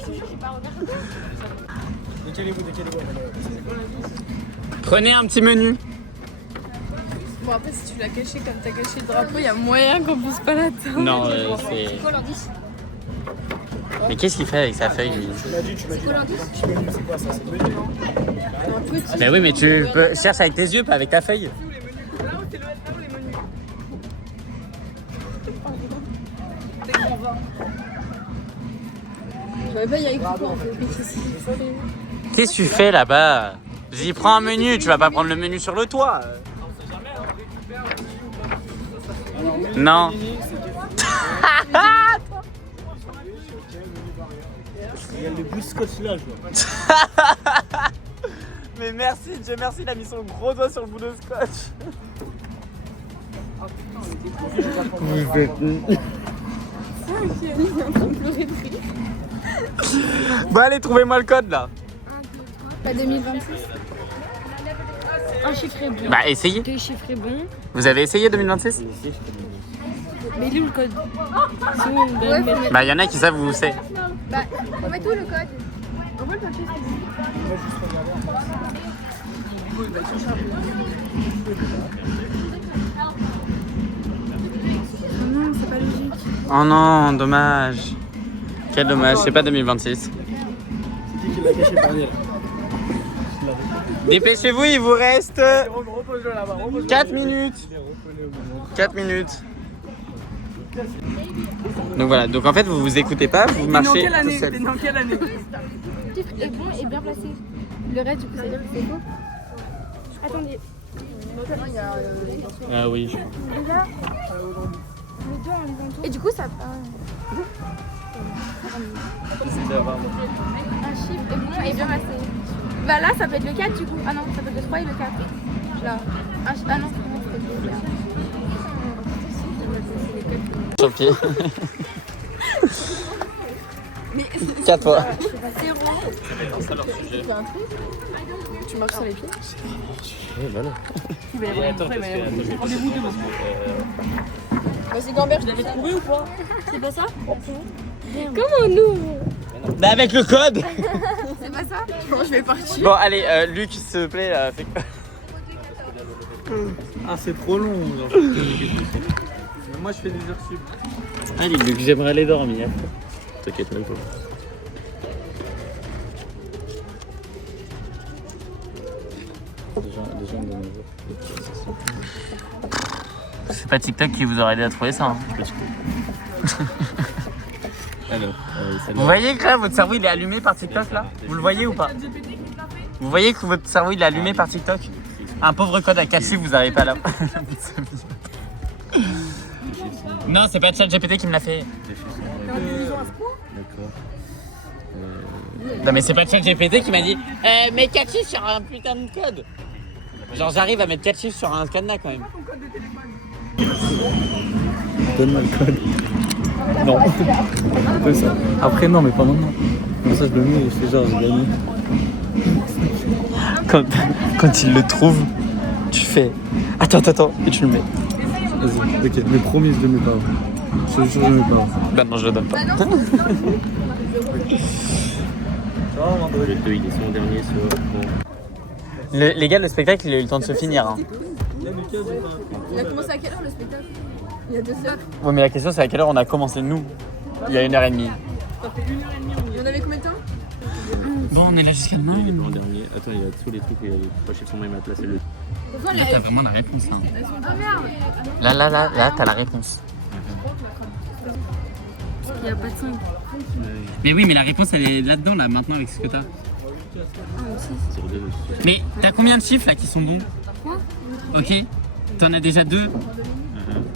te jure, j'ai pas regardé. Décalez-vous. Prenez un petit menu. Bon, après, si tu l'as caché comme t'as caché le drapeau, il y a moyen qu'on puisse pas l'atteindre. Non, c'est... C'est quoi l'indice? Mais qu'est-ce qu'il fait avec sa feuille lui? C'est quoi l'indice? C'est quoi ça? C'est le menu. Un petit. Mais oui, mais tu peux chercher avec tes yeux, pas avec ta feuille. J'avais pas y aller quoi en fait. Qu'est-ce que tu fais là-bas? J'y prends un menu, tu vas pas prendre le menu sur le toit. Non. Il y a le bout scotch là, je vois. Mais merci, Dieu merci, il a mis son gros doigt sur le bout de scotch. Vous êtes... Bon allez, trouvez-moi le code là. Pas 2026. Un chiffre est bon. Bah essayez. Deux chiffres est bon. Vous avez essayé 2026? Mais il est où le code? Sinon, on donne le Bah il y en a qui savent où c'est. Bah, on met où le code? On voit le papier, non, c'est pas logique. Oh non, dommage. Quel dommage, c'est pas 2026. C'est qui l'a caché par derrière? Dépêchez-vous, il vous reste 4 minutes. 4 minutes. Donc voilà, donc en fait vous vous écoutez pas, vous marchez tout seul. Dans quelle année? Le titre est bon et bien placé. Le reste du coup ça veut dire que c'est faux. Attendez. Ah oui. Déjà, les deux on les entoure. Et du coup ça... Un chiffre est bon et bien placé. Bah là ça peut être le 4 du coup. Ah non, ça peut être le 3 et le 4. Là. Ah non, c'est bon, c'est le 4. Sur le pied. 4 fois. Zéro. C'est leur sujet. Tu as un truc? Tu marches sur les pieds? Oui, voilà. Et attends, parce que rendez-vous demain. C'est Gambert, je l'avais trouvé ou pas? C'est pas ça? Comment nous? Bah avec le code. C'est pas ça? Bon, je vais partir. Bon allez, Luc s'il te plaît. Fais... Ah, c'est trop long. Moi, je fais des heures sup. Allez Luc, j'aimerais aller dormir. T'inquiète même pas. Déjà on donne c'est pas TikTok qui vous aura aidé à trouver ça. Hein. Alors, vous voyez que là, votre cerveau il est allumé par TikTok là? Vous le voyez ou pas? Vous voyez que votre cerveau il est allumé par TikTok? Un pauvre code à cacher, vous n'arrivez pas là. Non, c'est pas ChatGPT qui me l'a fait. D'accord. Non, mais c'est pas ChatGPT qui m'a dit mets 4 chiffres sur un putain de code. Genre, j'arrive à mettre 4 chiffres sur un cadenas quand même. Donne-moi le code. Non. Un peu ça. Après, non, mais pas maintenant. Comme ça, je le mets et je fais genre, j'ai gagné. Quand il le trouve, tu fais attends, et tu le mets. Vas-y, ok, mais promis, je le mets pas. Je te jure, je le mets pas. Bah non, je le donne pas. Le 2, il est son dernier sur. Bon. Les gars, le spectacle, il a eu le temps de se finir. Hein. Il a commencé à quelle heure le spectacle? Il y a 2 heures. Ouais, mais la question, c'est à quelle heure on a commencé, nous? Il y a 1h30. Ça fait 1h30. Il y en avait combien de temps? Bon, on est là jusqu'à demain. Il est en dernier. Attends, il y a tous les trucs où il y a les 3 chiffres sont mal placés. Le... Là, t'as vraiment la réponse. Hein. Ah merde. Là, t'as la réponse. Il n'y a pas de 5. Mais oui, mais la réponse, elle est là-dedans, là, maintenant, avec ce que t'as. Mais t'as combien de chiffres, là, qui sont bons? 3. Ok. T'en as déjà 2.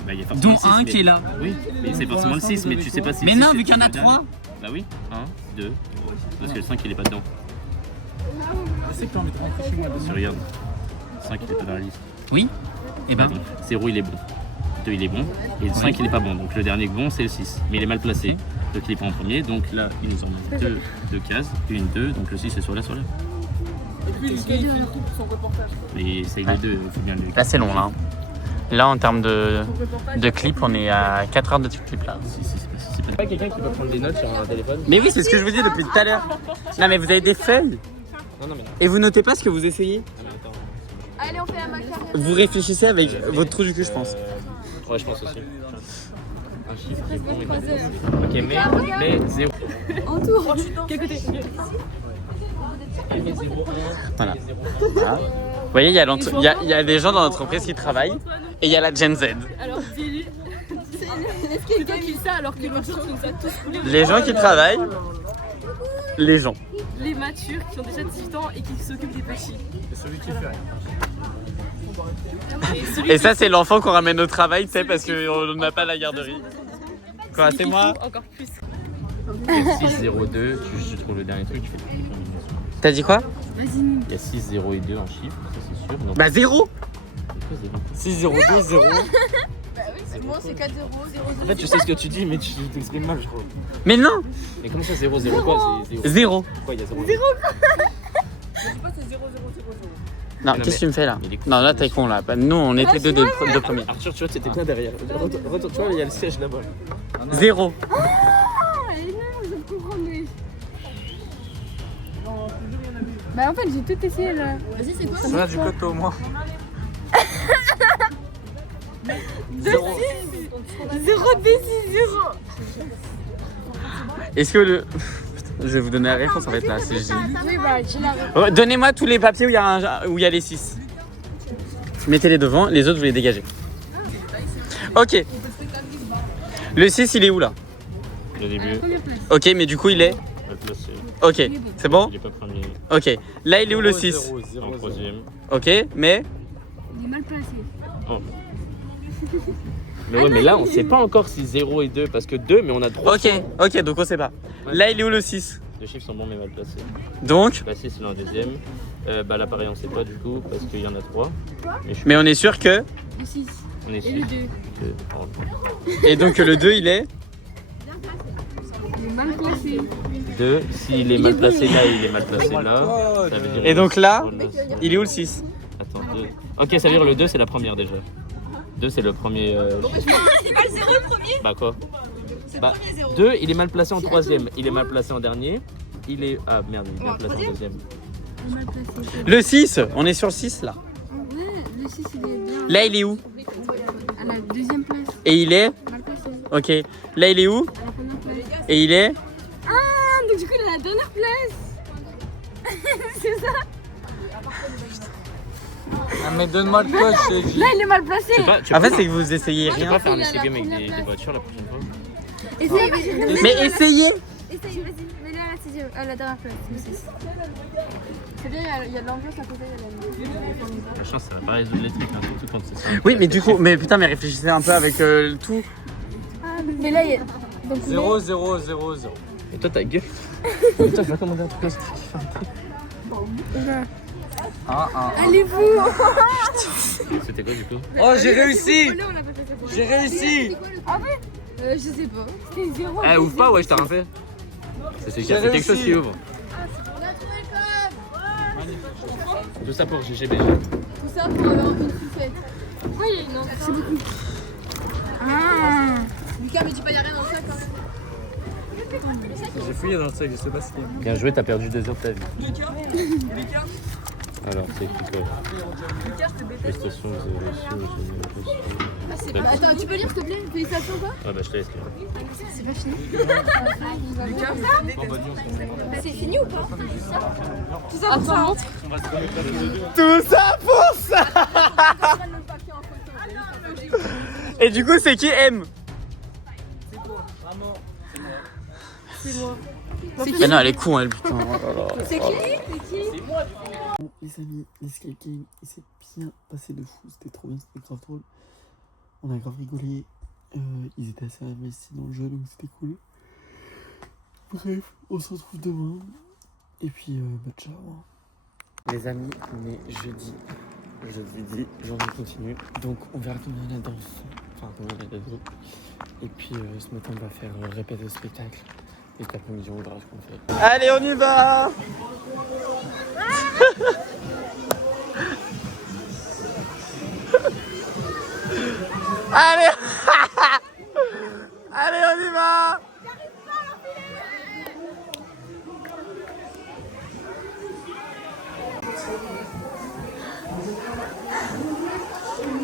Bah, il y a Dont le 6, un qui est là. Oui, mais c'est forcément le 6, mais tu sais pas si. Mais non, vu qu'il y en a 3. Bah oui, 1, 2. Parce que le 5 il est pas dedans. C'est que t'as envie de rentrer chez moi. Si tu regardes, 5 il est pas dans la liste. Oui. Et ben. 0 il est bon. 2 il est bon. Et le 5 il est pas bon. Donc le dernier bon c'est le 6. Mais il est mal placé. Donc il est pas en premier. Donc là il nous en met 2 cases. 1, 2. Donc le 6 c'est soit là, soit là. Et puis il qualifie pour son reportage. Mais c'est les deux, il faut bien le. Là, c'est long, là. Là, en termes de clip, on est à 4 heures de clip, là. C'est pas quelqu'un qui va prendre des notes sur un téléphone? Mais oui, c'est ce que je vous dis depuis tout à l'heure. Non, mais vous avez des feuilles. Non, mais non. Et vous notez pas ce que vous essayez. Allez, on fait la macaroni. Vous réfléchissez avec votre trou du cul, je pense. Ouais, je pense aussi. Un chiffre qui est bon et bon. Ok, mais 0. En tour. Quel côté? Voilà. Vous voyez, il y a des gens dans l'entreprise qui travaillent et il y a la Gen Z. Alors, dis-lui. Est-ce qu'il y a quelqu'un qui le sait alors que l'autre jour, nous a tous coulé? Les gens qui travaillent, les gens. Les matures qui ont déjà 18 ans et qui s'occupent des petits. C'est celui qui fait rien. Et ça, c'est l'enfant qu'on ramène au travail, tu sais, parce qu'on n'a pas la garderie. Quoi, c'est moi? Encore plus. 6, 0, 2, tu trouves le dernier truc, tu fais des combinaisons. T'as dit quoi? Vas-y. Il y a 6, 0 et 2 en chiffre, ça c'est sûr. Non. Bah 0. 6, 0, 2, 0. Bah oui, c'est moi, c'est 4, 0, 0, 0. En fait, tu sais ce que tu dis, mais tu t'exprimes mal, je crois. Mais non. Mais comment ça, 0, 0 quoi? C'est 0. Quoi, il y a 0? 0 quoi? Je dis pas c'est 0, 0, 0, 0. Non, qu'est-ce que tu me fais là? Non, là t'es con là. Nous on était deux premiers. Arthur, tu vois, t'étais bien derrière. Retourne, tu vois, il y a le siège là-bas. 0. Ah, et non, je comprends, mais. Bah en fait, j'ai tout essayé là. Vas-y, c'est quoi? Ça va du coteau au moins. 0 D6 0. Est-ce que le... Je vais vous donner la réponse en fait là. Oui, bah j'ai la réponse. Donnez-moi tous les papiers où il y a les 6. Mettez-les devant, les autres vous les dégagez. Ok. Le 6 il est où là? Le début. Ok, mais du coup il est... Ok, c'est bon? Il est pas premier. Ok. Là il est où le 6? En troisième. Ok, mais... Il est mal placé. Oh. Mais ouais, mais là on sait pas encore si 0 et 2 parce que 2, mais on a 3. Ok, donc on sait pas. Là il est où le 6? Les chiffres sont bons mais mal placés. Donc? Là 6 il est en deuxième. Bah là pareil on sait pas du coup parce qu'il y en a 3. Mais on est sûr que... Le 6. On est Et sûr le 2. que... Et donc le 2 il est... Il est mal placé. 2, s'il est mal placé là, il est mal placé là. Ça veut dire Et donc là, il est où le 6? Attends, 2. Ok, ça veut dire le 2 c'est la première déjà. 2 c'est le premier. C'est pas le 0 le premier? Bah quoi? Bah 2 il est mal placé en troisième, il est mal placé en dernier. Il est. Ah merde, il est mal placé en deuxième. Il est mal placé. Le 6, on est sur le 6 là. Ouais, le 6 il est bien. Là il est où? À la deuxième place. Et il est? Mal placé. Ok. Là il est où? À la première place. Et il est? Ah, donc du coup il est à la dernière place. C'est ça? Ah, mais donne-moi le code, je t'ai dit. Là il est mal placé. En fait, c'est que vous essayez Tu peux rien. pas faire un essai game avec des voitures la prochaine fois? Essaye, Mais essayez! Essaye, vas-y. Mets-le à la sixième, à la dernière place. Le 6. C'est bien, il y a de l'ambiance à côté, il y a La chance, ça va pas résoudre les trucs, hein, surtout quand c'est ça. Oui, mais du coup, mais putain, mais réfléchissez un peu avec tout. Mais là, il y a. Donc, 0, 0, 0, 0. Et toi, ta gueule. Et toi, je vais commander un truc comme ça. allez-vous. C'était quoi du coup? Oh, j'ai réussi! J'ai réussi! Ah ouais je sais pas. C'était 0. Eh, ouvre pas, ouais, je t'ai rien fait. C'est celui qui a fait quelque chose qui ouvre. Tout ça pour GGBG. Tout ça pour avoir une sucette. Oui, non. Merci beaucoup. Lucas, mais dis pas, y'a rien dans le sac quand même. J'ai fouillé dans le sac, je sais pas ce qu'il y a. Bien joué, t'as perdu 2 heures de ta vie. Alors, c'est écrit quoi? Félicitations, vous avez reçu. Attends, tu peux lire s'il te plaît? Félicitations quoi? Ah bah, je te laisse lire. C'est pas fini. C'est fini ou pas? Tout ça pour ça. Tout ça pour ça! Et du coup, c'est qui aime? C'est moi. Mais non, elle est con, elle, putain. C'est qui? Bon, les amis, l'escape game, il s'est bien passé de fou, c'était trop bien, c'était grave drôle. On a grave rigolé, ils étaient assez investis dans le jeu, donc c'était cool. Bref, on se retrouve demain, et puis bah ciao. Les amis, on est jeudi 10, journée continue, donc on verra combien il y en a dans le son, enfin combien il y en a d'autres. Et puis ce matin on va faire répète au spectacle, et cet après-midi on verra ce qu'on fait. Allez, on y va! Allez! Allez, on y va!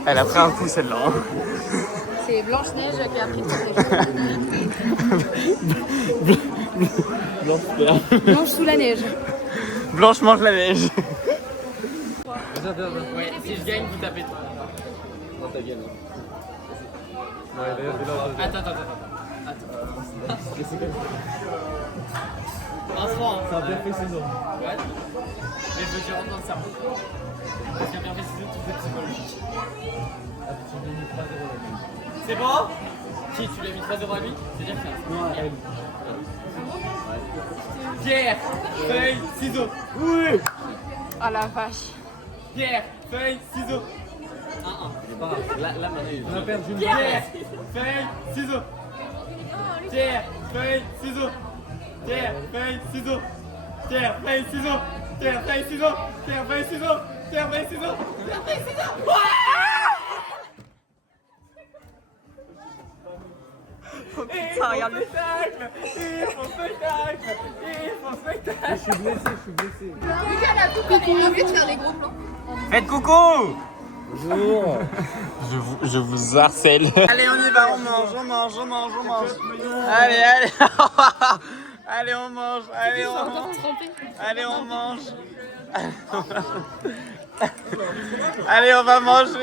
Elle a pris un coup celle-là. Hein. C'est Blanche-Neige qui a pris son Blanche sous la neige. Blanche mange la neige. Ouais, si je gagne, vous tapez toi. Non, ta gueule. Attends. Franchement, C'est un perfect saison. ouais. Mais je veux que tu rentres dans le cerveau. Parce qu'un perfect saison, tout est psychologique. C'est bon? Qui? Tu l'as mis 3-0 à lui? C'est-à-dire que Non, elle. Pierre, feuille, ciseaux. Oui! Oh la vache. Pierre, feuille, ciseaux. 1-1. C'est pas grave. Là, maintenant, On a perdu une Pierre, feuille, ciseaux. Pierre, feuille, ciseaux. Pierre, feuille, ciseaux. Pierre, feuille, ciseaux. Pierre, feuille, ciseaux. Pierre, feuille, ciseaux. Pierre, feuille, ciseaux. Pierre, feuille, ciseaux. Ça regarde le spectacle! Il faut spectacle! Je suis blessé. Lucas a tout comme il a oublié de faire les gros plans. Faites coucou! Bonjour. Je vous harcèle. Allez, on y va, on mange. Allez. Allez, on mange. Allez, on mange. Allez, on mange. Allez, on va manger.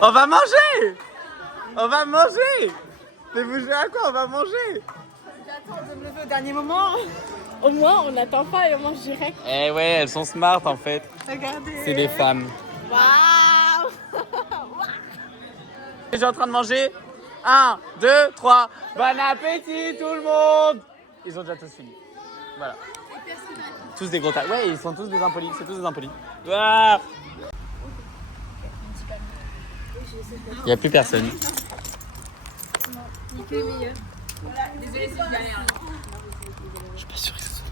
On va manger. Mais vous jouez à quoi? On va manger. J'attends de me lever au dernier moment. Au moins, on n'attend pas et on mange direct. Eh ouais, elles sont smart en fait. Regardez. C'est des femmes. Waouh. Je suis en train de manger. 1, 2, 3. Bon appétit tout le monde. Ils ont déjà tous fini. Voilà. Tous des gros tas. Ouais, ils sont tous des impolis. C'est tous des impolis. Ah. Il n'y a plus personne. Nico est meilleur. Désolée si je galère. Je suis pas sûr que ce soit.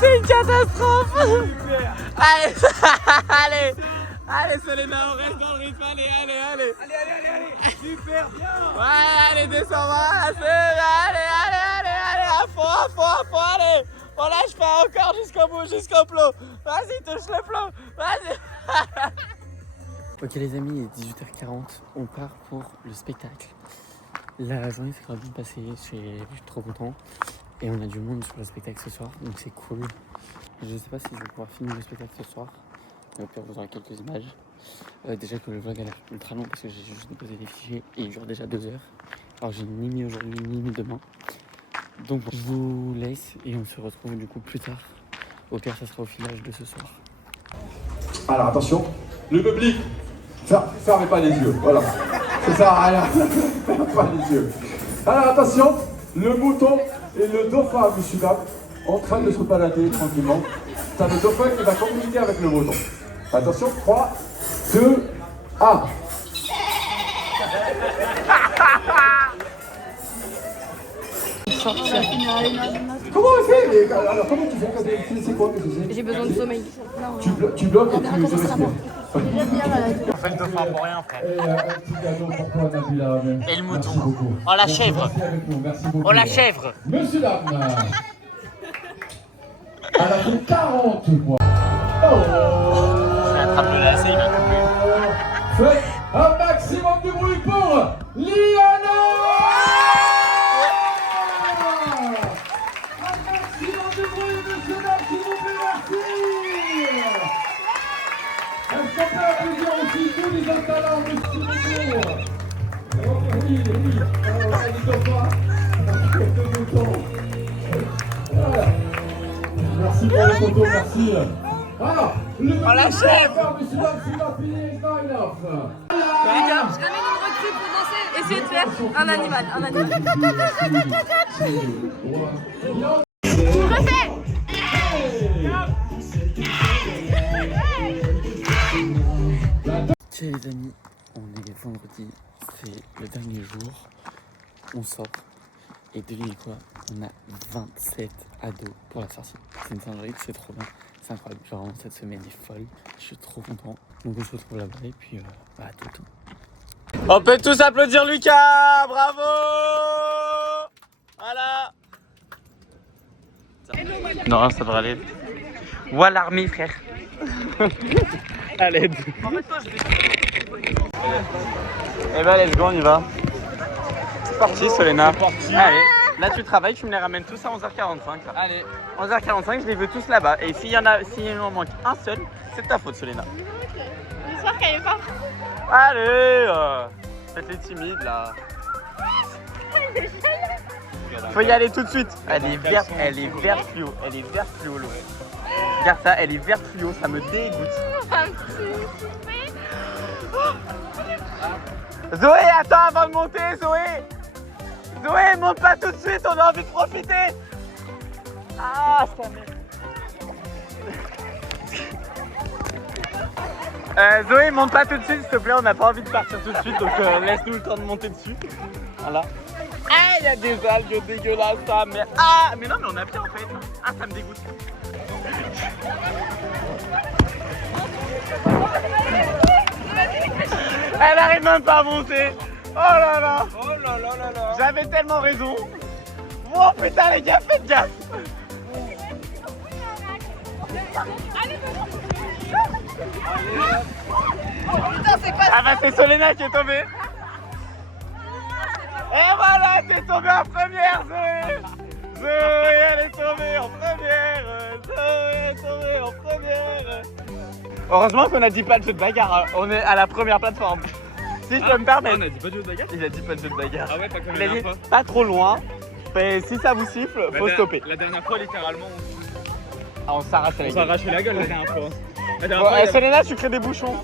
C'est une catastrophe. Allez, Selena, on reste dans le rythme. Allez. Super bien. Ouais, allez, descends-moi. Allez, à fond, allez. On lâche pas encore jusqu'au bout, jusqu'au plot. Vas-y, touche le plot. Vas-y. Ok les amis, il est 18h40, on part pour le spectacle. La journée s'est grave bien passée, je suis trop content. Et on a du monde sur le spectacle ce soir, donc c'est cool. Je sais pas si je vais pouvoir finir le spectacle ce soir. Mais au pire, vous aurez quelques images. Déjà que le vlog a l'air ultra long parce que j'ai juste déposé des fichiers et il dure déjà 2 heures. Alors j'ai ni mis aujourd'hui ni mis demain. Donc je vous laisse et on se retrouve du coup plus tard Au pire, ça sera au filage de ce soir. Alors attention, le public, fermez pas les yeux, voilà. Ça sert à rien, fermez pas les yeux. Alors attention, le mouton et le dauphin du Sudam en train de se balader tranquillement. C'est le dauphin qui va communiquer avec le mouton. Attention, 3, 2, 1. Comment on fait? Alors comment tu fais? C'est quoi? J'ai besoin de sommeil. Tu bloques et tu respires. On fait le dauphin pour rien, frère. Un petit cadeau pour toi, Nabila. Et le mouton. Merci beaucoup. Oh la chèvre. Merci avec nous, merci beaucoup. Oh la chèvre. Monsieur Dame. Elle a fait 40 quoi. Oh. Je vais attraper le lacet, il va couper. Faites un maximum de bruit pour Liana. Un maximum de bruit, monsieur Dame, s'il vous plaît, merci. Est-ce qu'on peut applaudir aussi tous les autres talents, merci beaucoup. Oui, alors on dit pas. Quelques moutons. Voilà. Merci pour les photos, merci. Alors, le la chèvre. monsieur Dame, s'il va finir, it's not enough. Les gars, je ramène une recrue pour danser. Essayez de faire un animal. Ok les amis, on est vendredi, c'est le dernier jour, on sort et devinez quoi, on a 27 ados pour la sortie. C'est une singerie, c'est trop bien, c'est incroyable, genre vraiment cette semaine est folle, je suis trop content. Donc on se retrouve là-bas et puis à tout. On peut tous applaudir Lucas, bravo. Voilà. Non, ça devrait aller. Voilà l'armée, frère. À l'aide. Eh ben, let's go, on y va. C'est parti, Solena. Allez, là tu travailles, tu me les ramènes tous à 11h45. Là. Allez. 11h45, je les veux tous là-bas. Et s'il en manque un seul, c'est de ta faute, Solena. J'espère qu'elle est pas. Allez, faites les timides là. Faut y aller tout de suite. Elle est verte fluo, l'eau. Regarde ça, elle est verte fluo, ça me dégoûte. Zoé, attends avant de monter, Zoé. Zoé, monte pas tout de suite, on a envie de profiter. Ah, ça m'est... Zoé, monte pas tout de suite, s'il te plaît, on n'a pas envie de partir tout de suite, donc laisse-nous le temps de monter dessus. Voilà. Ah, il y a des algues dégueulasses, ça, mais... Ah, mais non, mais on a bien en fait. Ah, ça me dégoûte. Elle arrive même pas à monter. Oh là là. Oh là là là là. J'avais tellement raison. Oh putain les gars, faites gaffe. Ah bah c'est Solena qui est tombée. Et voilà, t'es tombée en première, Zoé. Zoé, elle est tombée en première. Zoé est tombée en première. Heureusement qu'on a dit pas de jeu de bagarre. On est à la première plateforme. Si je peux me permettre. On a dit pas de jeu de bagarre. Il a dit pas de jeu de bagarre. Ah ouais, pas comme la dernière fois. Pas trop loin. Mais si ça vous siffle, faut stopper. La dernière fois, littéralement, on s'arrachait la gueule. On s'arrachait la gueule la dernière fois. Bon, Solena, tu crées des bouchons.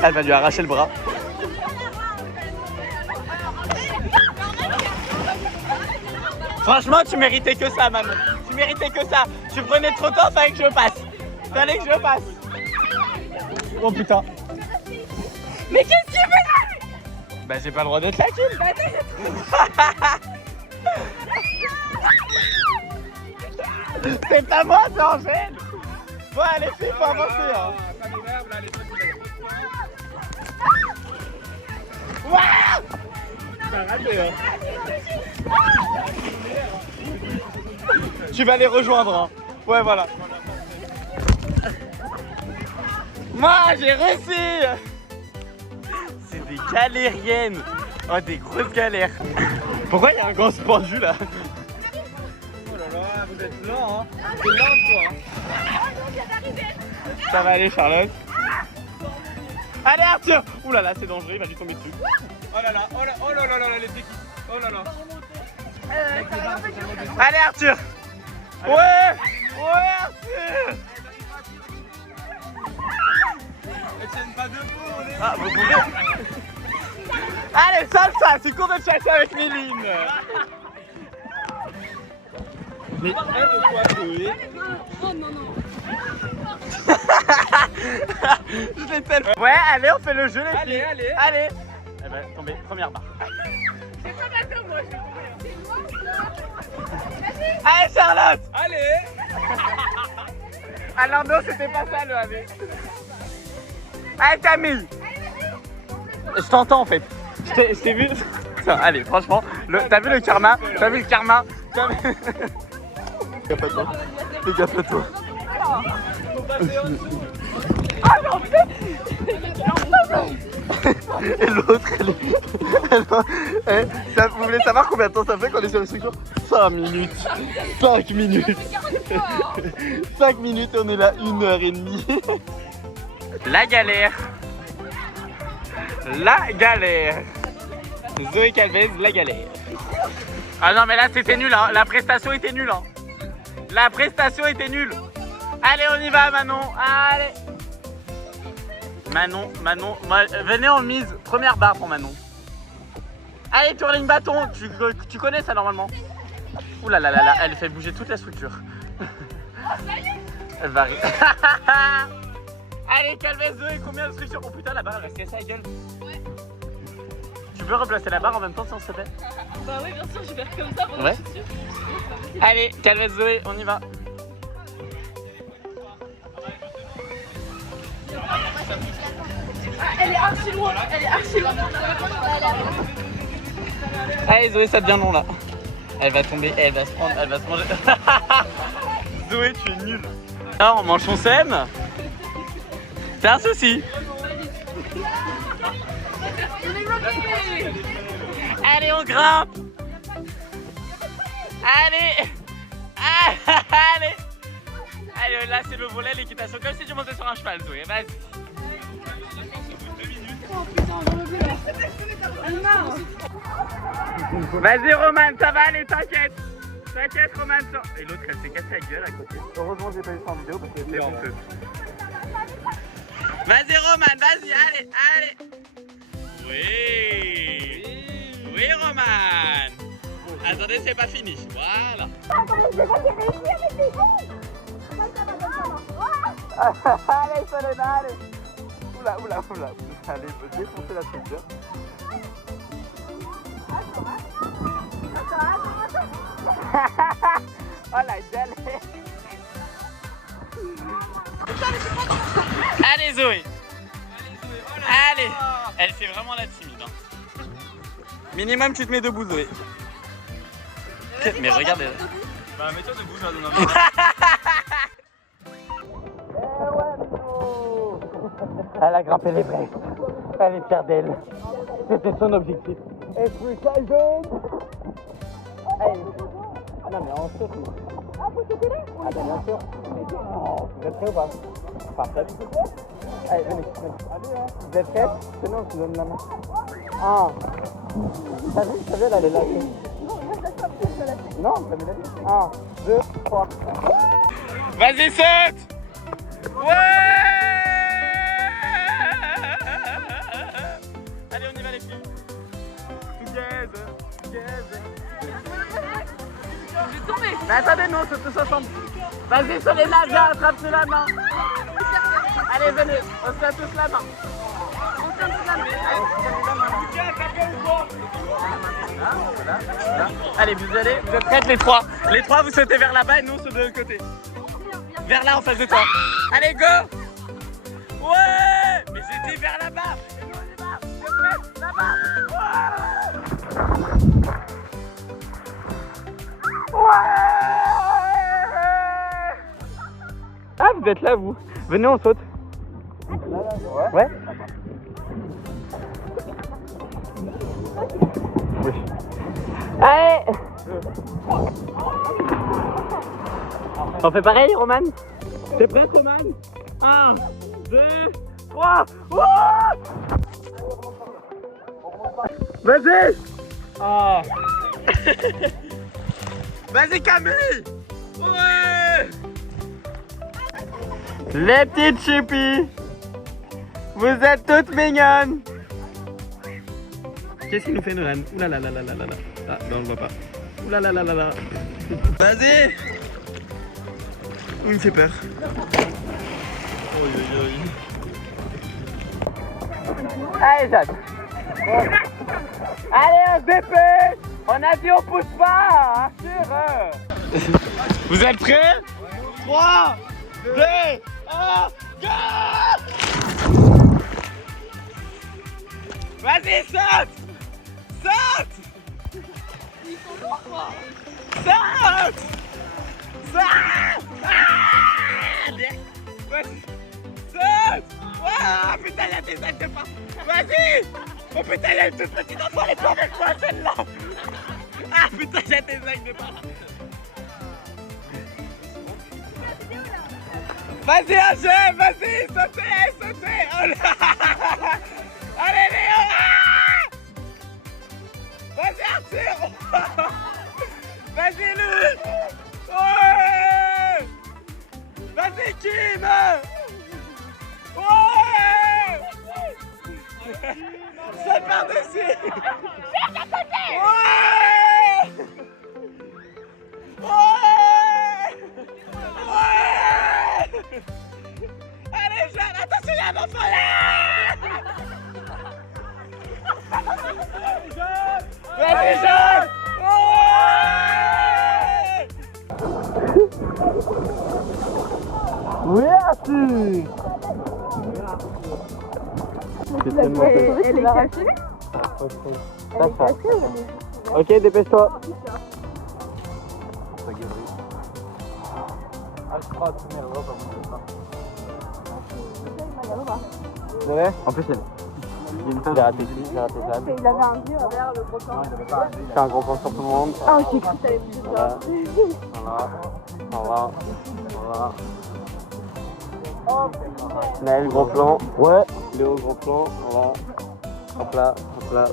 Elle va lui arracher le bras. Franchement, tu méritais que ça, maman. Tu méritais que ça. Tu prenais trop de temps, fallait que je passe. Fallait que je passe. Oh putain. Mais qu'est-ce que tu fais là? Bah j'ai pas le droit d'être là, Kim. C'est pas moi, c'est Angèle. Bon, allez, filles, faut avancer. Hein. T'as raté, hein. Tu vas les rejoindre. Hein. Ouais, voilà. Moi, j'ai réussi. C'est des galériennes. Oh, des grosses galères. Pourquoi il y a un grand suspendu là? Oh là là, vous êtes lent, hein. T'es lent, toi. Ça va aller, Charlotte. Allez, Arthur. Ouh là là, c'est dangereux, il va lui tomber dessus. Oh là là, oh là là, oh là là, les équipes. Oh là là. Allez, Arthur. Ouais. Ouais, Arthur. Elles tiennent pas debout, on est... Ah, vous pouvez. Allez, salsa, c'est cours de chasse avec Méline. Mais elle de quoi, Chloé? Oh non, non. Je l'ai tellement. Ouais, allez, on fait le jeu, les filles. Allez. Allez. Eh ben, tombez, première barre. J'ai pas d'accord, moi, je vais tomber. Allez, Charlotte. Allez. Alors non, c'était pas ça le allez. Allez, Camille. Je t'entends en fait. Je t'ai vu. Putain, allez, franchement, t'as vu le karma? T'as vu le karma? Fais gaffe à toi. Fais gaffe à toi. Ah non, et l'autre, vous voulez savoir combien de temps ça fait qu'on est sur les structures? 5 minutes. 5 minutes. 5 minutes et on est là 1h30. La galère. La galère. Zoé Calvez, la galère. Ah non mais là c'était nul hein. La prestation était nulle hein. La prestation était nulle. Allez on y va Manon. Allez. Manon, venez en mise. Première barre pour Manon. Allez twirling bâton. Tu connais ça normalement. Ouh là là là là, elle fait bouger toute la structure. Elle va rire. Allez Calvez Zoé, combien de structures? Oh putain la barre elle va se casser la gueule. Ouais. Tu peux replacer la barre en même temps si on se fait? Bah oui, bien sûr, je vais faire comme ça pendant Ouais. que je suis sûre. Allez, Calvez Zoé, on y va. Ah, elle est archi loin, elle est archi loin. Allez Zoé, ça devient long là. Elle va tomber, elle va se prendre, elle va se manger. Zoé, tu es nulle. Alors, on mange son sème. C'est un souci. Allez, on grimpe. Allez. Allez. Allez, là c'est le volet, l'équitation, comme si tu montais sur un cheval, Zoé. Vas-y. Oh putain, j'en veux plus là. Vas-y, Roman, ça va aller, t'inquiète. T'inquiète, Roman. Et l'autre, elle s'est cassée la gueule à côté. Heureusement, j'ai pas eu ça en vidéo parce que c'était honteux. Vas-y, Roman, vas-y, allez, allez. Oui. Oui, Roman. Attendez, c'est pas fini. Voilà. Allez, Solena, allez. Oula. Allez, défoncez la structure. Oh la galère. Allez Zoé. Allez. Elle fait vraiment la timide. Hein. Minimum tu te mets debout Zoé. Mais regardez. Bah mets-toi debout, je vais donner un Elle a grimpé les braises. Elle est fière d'elle. C'était son objectif. Exercise. Non mais en sûr. Ah vous êtes là? Ah bah bien sûr. Vous êtes prêts ou pas? Parfait. Allez venez. Vous êtes prêts? Sinon je vous donne la main. Ah. T'as vu elle est lâchée. Non, ça me l'a dit. 1, 2, 3. Vas-y saute. Ouais. Allez on y va les filles. Together. Je vais tomber. Mais attendez, non, c'est tous ensemble. Vas-y, Solena, viens, attrape-nous la main. Allez, venez, on se tient tous la main. On tient tous la main. Allez, vous êtes prêtes les trois. Les trois, vous sautez vers là-bas et nous, on saute de l'autre côté. Vers là, en face de toi. Allez, go. Ouais. Mais j'étais vers là-bas. Et nous, on y va. T'es prête? Là-bas. Ouais. Ah, vous êtes là, vous. Venez, on saute. Ouais. Oui. Allez. On fait pareil, Roman? T'es prête, Roman? 1, 2, 3. Vas-y. Ah. Vas-y, Camille. Ouais. Les petites chippies, vous êtes toutes mignonnes. Qu'est-ce qu'il nous fait Nolan? Ouh là là là là là là là. Ah non, on le voit pas. Ouh là là là là là. Vas-y. Il me fait peur. Allez Jade. Allez on se dépêche. On a dit on pousse pas, Arthur. Vous êtes prêts? 3, 2, 1, go! Vas-y, saute! Saute! Ils sont lourds, quoi! Saute! Saute! Vas-y! Saute! Ah putain, il y a des ailes de partout! Vas-y! Oh putain, il y a une toute petite enfant, elle est pas avec moi, celle-là! Ah putain, il y a des ailes de partout! Vas-y, Hachem, vas-y, sautez, sautez! Oh là! Allez, Léo! Ah! Vas-y, Arthur! Vas-y, Lou! Ouais! Vas-y, Kim! Ouais! Saute par-dessus! Viens à côté! Ouais! Ouais! Ouais! Allez, Jeanne, attention, il y a un enfant là! Vas-y, Jeanne! Ouais! Oui, Arthur! Tu l'as racheté? Ok, dépêche-toi. En plus, il a raté qui? Il a raté Jade. Il avait un vieux vers le prochain. Je fais un gros plan sur tout le monde. Ah, j'ai cru que t'avais plus Voilà. Voilà. Voilà. Naël, gros plan. Ouais. Léo, gros plan. Voilà. Hop là,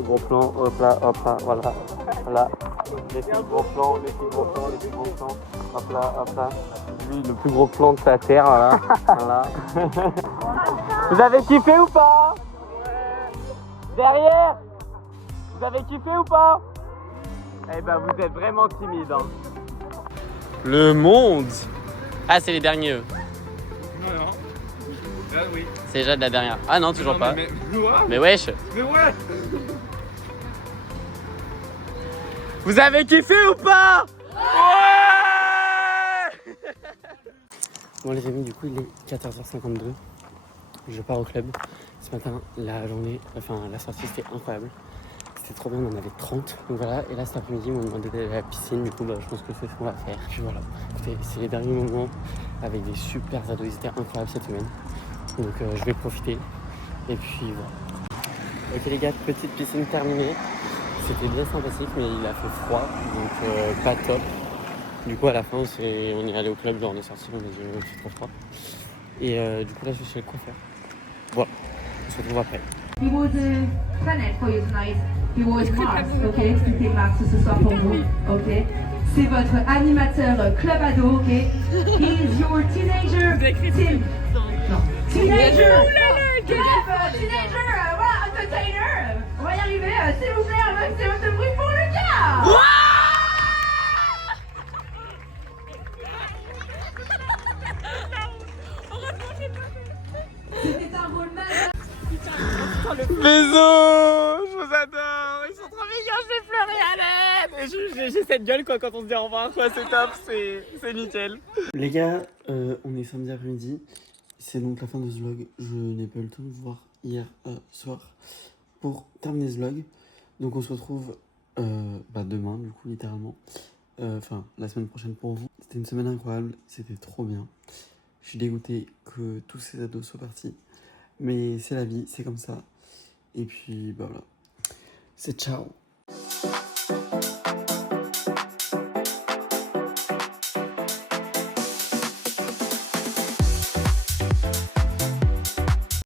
gros plan. Hop là, voilà. Voilà. Les filles, gros plan, les filles, gros plan, les filles, gros plan. Hop là. Lui, le plus gros plan de sa terre, voilà. Voilà. Vous avez kiffé ou pas? Derrière? Vous avez kiffé ou pas? Eh ben, vous êtes vraiment timide, hein. Le monde. Ah, c'est les derniers, eux. Non. Là, oui. C'est déjà de la dernière. Ah non, toujours pas. Mais wesh. Mais ouais! Vous avez kiffé ou pas? Ouais! Bon les amis, du coup il est 14h52. Je pars au club. Ce matin, la sortie c'était incroyable. C'était trop bien, on en avait 30. Donc voilà, et là cet après-midi, ils m'ont demandé d'aller à la piscine. Du coup, je pense que c'est ce qu'on va faire. Puis voilà, écoutez, c'est les derniers moments avec des super ados. Ils étaient incroyables cette semaine. Donc je vais profiter. Et puis voilà. Ok les gars, petite piscine terminée. C'était bien sympathique, mais il a fait froid, donc pas top. Du coup, à la fin, on est allé au club, on est sorti, on a dit c'est trop froid. Et du coup, là, je suis chez le coiffeur. Voilà, on se retrouve après. He was a planet for you tonight. He was Mars, ok? C'était Mars ce soir pour vous, ok? C'est votre animateur club ado, ok? He is your teenager. Non. Teenager! Teenager! Voilà, entertainer! On va y arriver, s'il vous plaît, un maximum de bruit pour le gars! C'était un rôle malade! Bisous, je vous adore, ils sont trop mignons, je vais pleurer à l'aide. Et j'ai cette gueule quoi quand on se dit au revoir, quoi, c'est top, c'est nickel. Les gars, on est samedi après-midi. C'est donc la fin de ce vlog. Je n'ai pas eu le temps de vous voir hier soir pour terminer ce vlog. Donc on se retrouve demain, du coup, littéralement. Enfin, la semaine prochaine pour vous. C'était une semaine incroyable, c'était trop bien. Je suis dégoûté que tous ces ados soient partis. Mais c'est la vie, c'est comme ça. Et puis, voilà. C'est ciao.